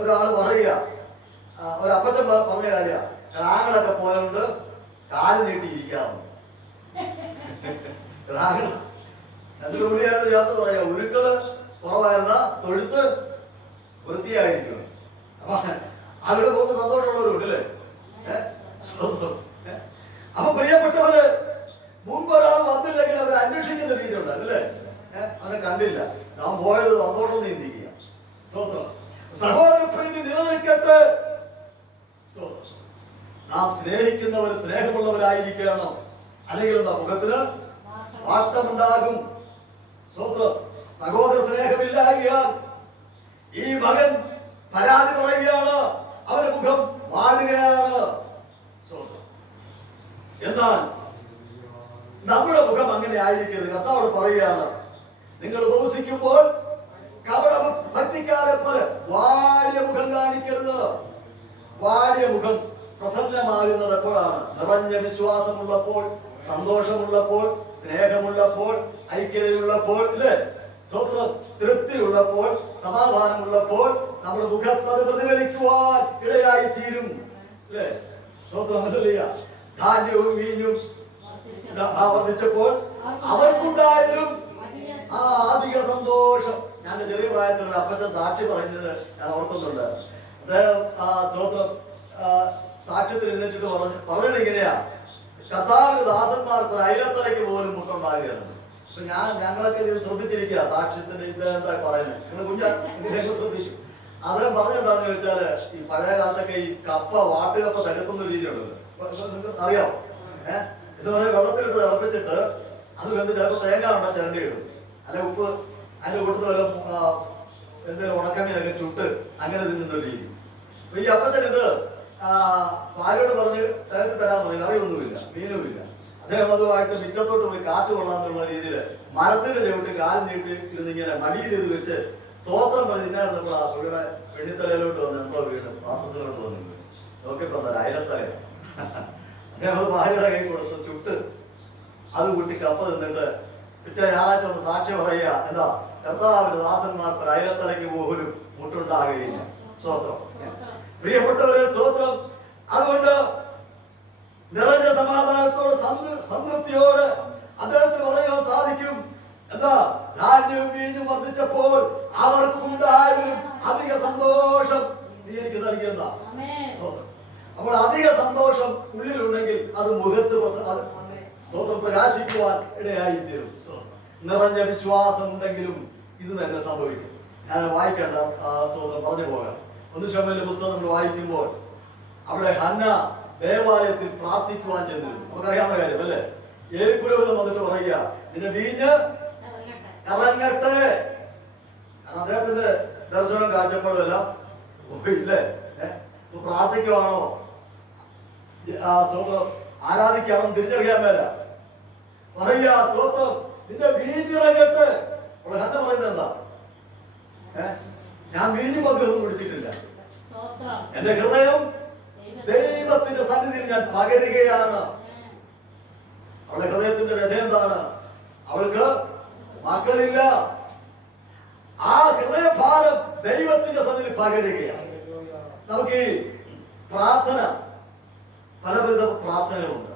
ഒരാള് പറയുക, ഒരപ്പച്ചൻ പറഞ്ഞ കാര്യ, ആങ്ങളൊക്കെ പോയതുകൊണ്ട് കാല് നീട്ടിയിരിക്കാമെന്ന്. എന്റെ പുള്ളിയായിട്ട് ചേർത്ത് പറയാ, ഉരുക്കള് കുറവായിരുന്ന തൊഴുത്ത് വൃത്തിയായിരിക്കും. അപ്പൊ അവിടെ പോകുന്ന സന്തോഷമുള്ളവരുണ്ട് അല്ലേ? അപ്പൊ പ്രിയപ്പെട്ടവര്, മുമ്പ് ഒരാൾ വന്നില്ലെങ്കിൽ അവർ അന്വേഷിക്കുന്ന രീതി ഉണ്ടായിരുന്നല്ലേ? അവനെ കണ്ടില്ല, നാം പോയത് സന്തോഷം നീന്തിക്കുക. സ്തോത്രം. സഹോദര പ്രീതി നിലനിൽക്കട്ടെ. സ്തോത്രം. നാം സ്നേഹിക്കുന്നവർ സ്നേഹമുള്ളവരായിരിക്കണം, അല്ലെങ്കിൽ എന്താ മുഖത്തിന് വാട്ടമുണ്ടാകും. സ്തോത്രം. സഹോദര സ്നേഹമില്ലാകിയാൽ ഈ മകൻ പരാതി പറയുകയാണ്, അവന്റെ മുഖം വാടുകയാണ്. സ്തോത്രം. എന്നാൽ നമ്മുടെ മുഖം അങ്ങനെ ആയിരിക്കരുത്. കർത്താവ് പറയുകയാണ്, നിങ്ങൾ ഉപവസിക്കുമ്പോൾ കപട ഭക്തിക്കാരെ പോലെ വാടിയ മുഖം കാണിക്കരുത്. വാടിയ മുഖം പ്രസന്നമാകുന്നത് എപ്പോഴാണ്? നിറഞ്ഞ വിശ്വാസമുള്ളപ്പോൾ, സന്തോഷമുള്ളപ്പോൾ, സ്നേഹമുള്ളപ്പോൾ, ഐക്യതയുള്ളപ്പോൾ, ഇല്ലേ? സ്വത്രം തൃപ്തിയുള്ളപ്പോൾ, സമാധാനമുള്ളപ്പോൾ നമ്മുടെ മുഖത്തത് പ്രതിഫലിക്കുവാൻ ഇടയായി തീരും. അല്ലേ? സ്വത്രമല്ല. ധാന്യവും വീഞ്ഞും ആവർത്തിച്ചപ്പോൾ അവർക്കുണ്ടായതിലും അധിക സന്തോഷം. ഞാൻ ചെറിയ പ്രായത്തിൽ ഒരു അപ്പച്ചൻ സാക്ഷി പറഞ്ഞത് ഞാൻ ഓർക്കുന്നുണ്ട്. അദ്ദേഹം സ്തോത്രം സാക്ഷ്യത്തിൽ എഴുന്നേറ്റിട്ട് പറഞ്ഞത് ഇങ്ങനെയാ, കർത്താവിന്റെ ദാസന്മാർക്ക് ഒരു അയലത്തലയ്ക്ക് പോലും മുട്ടുണ്ടാകുകയാണ്. അപ്പൊ ഞങ്ങളൊക്കെ ഇത് ശ്രദ്ധിച്ചിരിക്കുക, സാക്ഷ്യത്തിന്റെ ഇത് എന്താ പറയുന്നത്, നിങ്ങൾ ശ്രദ്ധിക്കും. അദ്ദേഹം പറഞ്ഞെന്താന്ന് ചോദിച്ചാല്, ഈ പഴയ കാലത്തൊക്കെ ഈ കപ്പ വാട്ടുകപ്പ തകർത്തുന്ന രീതിയുള്ളത് നിങ്ങൾക്ക് അറിയാമോ? ഇതുപോലെ വെള്ളത്തിലിട്ട് തിളപ്പിച്ചിട്ട് അത് വെന്ത് ചിലപ്പോൾ തേങ്ങ ഉണ്ടോ ചിരണ്ടി ഇടും, അല്ലെ ഉപ്പ് അതിന്റെ കൂട്ടത്തിൽ വല്ല എന്തെങ്കിലും ഉണക്കമീനൊക്കെ ചുട്ട് അങ്ങനെ തിന്നുന്ന രീതി. അപ്പൊ ഈ അപ്പച്ചൻ ഇത് ഭാര്യയോട് പറഞ്ഞ് തകർത്ത് തരാൻ പറയും, കറിയൊന്നുമില്ല, മീനുമില്ല. അദ്ദേഹം അതുമായിട്ട് മുറ്റത്തോട്ട് പോയി കാറ്റ് കൊള്ളാന്നുള്ള രീതിയിൽ മരത്തിന്റെ ചവിട്ടി കാലം നീട്ടി ഇരുന്നിങ്ങനെ മടിയിൽ ഇത് വെച്ച് സ്തോത്രം പറഞ്ഞ് ഇന്നായിരുന്നപ്പോൾ ആ പുള്ളിയുടെ വെണ്ണിത്തലയിലോട്ട് വന്ന് എന്തോ വീണ് പാത്രത്തിലോട്ട് വന്നു നോക്കിയപ്പോ അയലത്തലയാണ്. അദ്ദേഹം അത് ഭാര്യയുടെ കൈ കൊടുത്ത് ചുട്ട് അത് കൂട്ടി കപ്പ തിന്നിട്ട് പിറ്റേ ഞായറാഴ്ച ഒന്ന് സാക്ഷി പറയുക, എന്താ, കർത്താവിന്റെ ദാസന്മാർക്ക് ഒരു അയലത്തലയ്ക്ക് പോലും മുട്ടുണ്ടാകുകയില്ല. സ്തോത്രം. പ്രിയപ്പെട്ടവരെ, സ്തോത്രം. അതുകൊണ്ട് നിറഞ്ഞ സമാധാനത്തോട് സംതൃപ്തിയോട് അദ്ദേഹത്തിന് പറയാൻ സാധിക്കും, എന്താ, ധാന്യവും വീഞ്ഞും വർദ്ധിച്ചപ്പോൾ അവർക്കുണ്ടായാലും അധിക സന്തോഷം നീ എനിക്ക് നൽകിയെന്ന. സ്തോത്രം. അപ്പോൾ അധിക സന്തോഷം ഉള്ളിലുണ്ടെങ്കിൽ അത് മുഖത്ത് സ്തോത്രം പ്രകാശിക്കുവാൻ ഇടയായി തീരും. നിറഞ്ഞ വിശ്വാസം ഉണ്ടെങ്കിലും ഇത് തന്നെ സംഭവിക്കും. ഞാൻ വായിക്കേണ്ട സ്തോത്രം പറഞ്ഞു പോകാം. 1 ശമൂവേലിന്റെ പുസ്തകം നമ്മൾ വായിക്കുമ്പോൾ അവിടെ ഹന്ന ദേവാലയത്തിൽ പ്രാർത്ഥിക്കുവാൻ ചെന്നിരുന്നു. നമുക്കറിയാവുന്ന കാര്യം അല്ലേ? ഏലി പുരോഹിതൻ വന്നിട്ട് പറയുക, നിന്റെ വീഞ്ഞ് ഇറങ്ങട്ടെ. കാരണം അദ്ദേഹത്തിന്റെ ദർശനം കാഴ്ചപ്പാടും എല്ലാം ഇല്ലേ? പ്രാർത്ഥിക്കുവാണോ സ്തോത്രം ആരാധിക്കാണോ തിരിച്ചറിയാൻ മേല. പറയുക, സ്തോത്രം, നിന്റെ വീഞ്ഞിറങ്ങട്ടെ. ഹന്ന പറയുന്നത് എന്താ? ഞാൻ വീഞ്ഞു പങ്കൊന്നും കുടിച്ചിട്ടില്ല, എന്റെ ഹൃദയം ദൈവത്തിന്റെ സന്നിധിയിൽ ഞാൻ പകരുകയാണ്. അവളുടെ ഹൃദയത്തിന്റെ വ്യഥ എന്താണ്? അവൾക്ക് മക്കളില്ല. ആ ഹൃദയഭാരം ദൈവത്തിന്റെ സന്നിധിയിൽ പകരുകയാണ്. നമുക്ക് ഈ പ്രാർത്ഥന, പലവിധ പ്രാർത്ഥനകളുണ്ട്.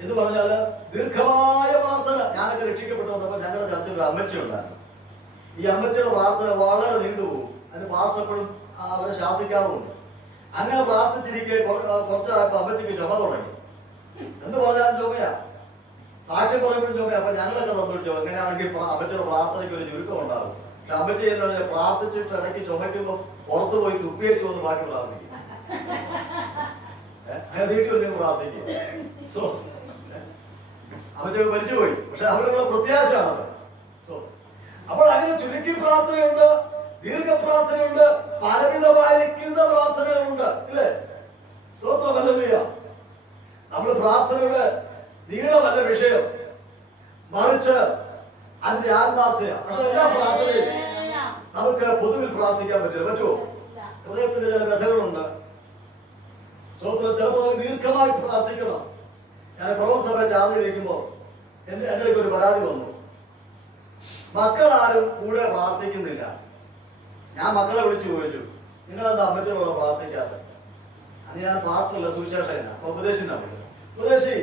എന്ന് പറഞ്ഞാല് ദീർഘമായ പ്രാർത്ഥന. ഞാനൊക്കെ രക്ഷിക്കപ്പെട്ടു വന്നപ്പോൾ ഞങ്ങളുടെ ചർച്ചയിൽ ഒരു അമ്മച്ചി ഉണ്ടായിരുന്നു. ഈ അമ്മച്ചിയുടെ പ്രാർത്ഥന വളരെ നീണ്ടുപോകും. അതിന് പാസ്റ്റർ എപ്പോഴും അവരെ ശാസിക്കാറുമുണ്ട്. അങ്ങനെ പ്രാർത്ഥിച്ചിരിക്കെ കുറച്ചായപ്പോ അമ്മച്ചിക്ക് ചുമ തുടങ്ങി. എന്ന് പറഞ്ഞാൽ ചുമയാ, സാക്ഷ്യം പറയുമ്പോഴും ചുമയാ. അപ്പൊ ഞങ്ങളൊക്കെ സന്തോഷിച്ചു. എങ്ങനെയാണെങ്കിൽ അമ്മച്ചിയുടെ പ്രാർത്ഥനയ്ക്ക് ഒരു ചുരുക്കം ഉണ്ടാകും. പക്ഷെ അമ്മച്ചി ചെയ്യുന്നത് പ്രാർത്ഥിച്ചിട്ട് ഇടയ്ക്ക് ചുമയ്ക്കുമ്പോൾ പുറത്തു പോയി തുപ്പിയേച്ചു വന്ന് ബാക്കി പ്രാർത്ഥിക്കും. അങ്ങനെ വീട്ടിൽ വന്ന് പ്രാർത്ഥിക്കും. അമ്മച്ചൊക്കെ മരിച്ചുപോയി, പക്ഷെ അവരുടെ പ്രത്യാശയാണത്. അപ്പോൾ അങ്ങനെ ചുരുക്കി പ്രാർത്ഥനയുണ്ട്, ദീർഘപ്രാർത്ഥനയുണ്ട്, പലവിധമായിരിക്കുന്ന പ്രാർത്ഥനകളുണ്ട്, ഇല്ലേ? സ്തോത്രം. ഹല്ലേലൂയ. നമ്മൾ പ്രാർത്ഥനയുടെ നീളമല്ല വിഷയം, മറിച്ച് അതിന്റെ ആത്മാർത്ഥതയാണ്. പക്ഷെ എല്ലാ പ്രാർത്ഥനയും നമുക്ക് പൊതുവിൽ പ്രാർത്ഥിക്കാൻ പറ്റില്ല. പറ്റുമോ? ഹൃദയത്തിന്റെ ചില വ്യഥകളുണ്ട്. സ്തോത്രം. ചിലപ്പോൾ ദീർഘമായി പ്രാർത്ഥിക്കണം. ഞാൻ പ്രവർ സഭ ചാർന്നിരിക്കുമ്പോ എന്റെ അടുത്ത് ഒരു പരാതി വന്നു. മക്കളാരും കൂടെ പ്രാർത്ഥിക്കുന്നില്ല. ഞാൻ മക്കളെ വിളിച്ചു ചോദിച്ചു, നിങ്ങളെന്താ അമ്മച്ചോടെ പ്രാർത്ഥിക്കാത്ത? അത് ഞാൻ പാസ്റ്ററല്ല, സുവിശേഷകനാ, അപ്പൊ ഉപദേശിനാണ്. ഉപദേശി,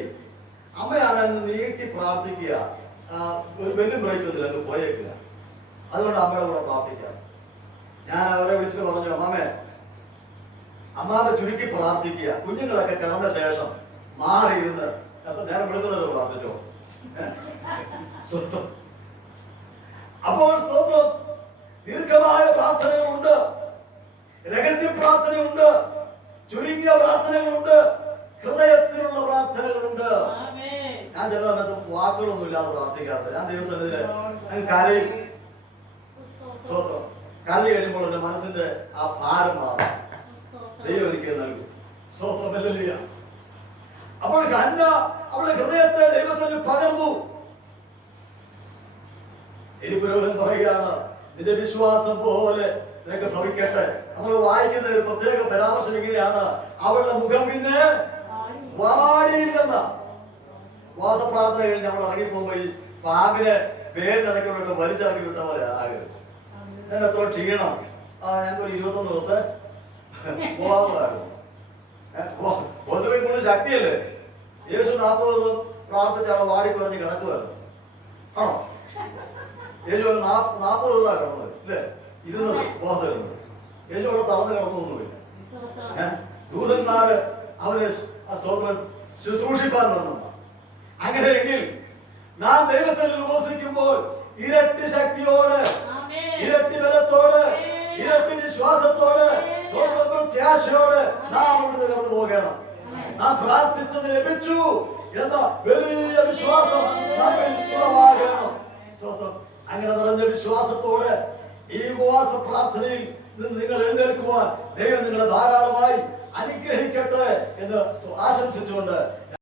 അമ്മയാണ് അങ്ങ് നീട്ടി പ്രാർത്ഥിക്കുക, ഒരു ബെല്ലും ബ്രേക്കൊന്നുമില്ല, അങ്ങ് പോയേക്കുക, അതുകൊണ്ട് അമ്മയുടെ കൂടെ പ്രാർത്ഥിക്കാം. ഞാൻ അവരെ വിളിച്ചിട്ട് പറഞ്ഞു, അമ്മാമ്മ ചുരുക്കി പ്രാർത്ഥിക്കുക, കുഞ്ഞുങ്ങളൊക്കെ കിടന്ന ശേഷം മാറിയിരുന്ന് നേരം വിളിക്കുന്നവരെ പ്രാർത്ഥിച്ചോ. സ്വന്തം. അപ്പോൾ സ്തോത്രം, ദീർഘമായ പ്രാർത്ഥനകളുണ്ട്, രഹസ്യ പ്രാർത്ഥനയുണ്ട്, ചുരുങ്ങിയ പ്രാർത്ഥനകളുണ്ട്, ഹൃദയത്തിലുള്ള പ്രാർത്ഥനകളുണ്ട്. ഞാൻ ചില സമയത്ത് വാക്കുകളൊന്നും ഇല്ലാതെ പ്രാർത്ഥിക്കാറുണ്ട്. ഞാൻ ദൈവസന്നിധിയില് കരയും. സ്തോത്രം. കരഞ്ഞു കഴിയുമ്പോൾ എന്റെ മനസ്സിന്റെ ആ ഭാരം മാറും. ദൈവം എനിക്ക് നൽകും. സ്തോത്രം. ഹല്ലേലൂയ. അപ്പോൾ ഹന്ന അവളുടെ ഹൃദയത്തെ ദൈവസന്നിധിയിൽ പകർന്നു. എലി പുരോഹിതൻ പറയുകയാണ്, നിന്റെ വിശ്വാസം പോലെ നിനക്ക് ഭവിക്കട്ടെ. നമ്മൾ വായിക്കുന്ന ഒരു പ്രത്യേക പരാമർശം ഇങ്ങനെയാണ്, അവളുടെ മുഖം പിന്നെ വാടിയില്ലെന്ന. ഉപവാസപ്രാർത്ഥന കഴിഞ്ഞ് നമ്മൾ ഇറങ്ങിപ്പോകുമ്പോ ഈ പാമ്പിനെ വേരിനിടയ്ക്കൂടെ വലിച്ചിറക്കി വിട്ട പോലെ ആകരുത്. ഞാൻ എത്ര ക്ഷീണം. ഞങ്ങൾക്കൊരു 21 ദിവസം ഉപവാസമായിരുന്നു. പൊതുവെ കൂടുതൽ ശക്തിയല്ലേ. യേശു 40 ദിവസം പ്രാർത്ഥിച്ച് അവിടെ വാടി കുറഞ്ഞ് കിടക്കുമായിരുന്നു. ആണോ? യേശു 40 ദിവസമാണ് കിടന്നത്, ഇല്ലേ? ഇരുന്നത് ഉപവാസം ഇരുന്നത്. യേശു അവിടെ തളർന്ന് കിടന്നൊന്നുമില്ല. ദൂതന്മാര് അവര് ആ സ്തോത്രം ശുശ്രൂഷിപ്പാൻ വന്നു. അങ്ങനെയെങ്കിൽ നാം ദൈവസ്ഥലിൽ ഉപവസിക്കുമ്പോൾ ഇരട്ടി ശക്തിയോട്, ഇരട്ടി ബലത്തോട്, ഇരട്ടി വിശ്വാസത്തോട്, പ്രത്യാശയോട് നാം ഇവിടുന്ന് കടന്നു പോകണം. നാം പ്രാർത്ഥിച്ചത് ലഭിച്ചു എന്ന വലിയ വിശ്വാസം നമ്മിൽ ഉളവാകണം. സ്തോത്രം. അങ്ങനെ നിറഞ്ഞ വിശ്വാസത്തോടെ ഈ ഉപവാസ പ്രാർത്ഥനയിൽ നിന്ന് നിങ്ങൾ എഴുന്നേൽക്കുവാൻ ദൈവം നിങ്ങളെ ധാരാളമായി അനുഗ്രഹിക്കട്ടെ എന്ന് ആശംസിച്ചുകൊണ്ട്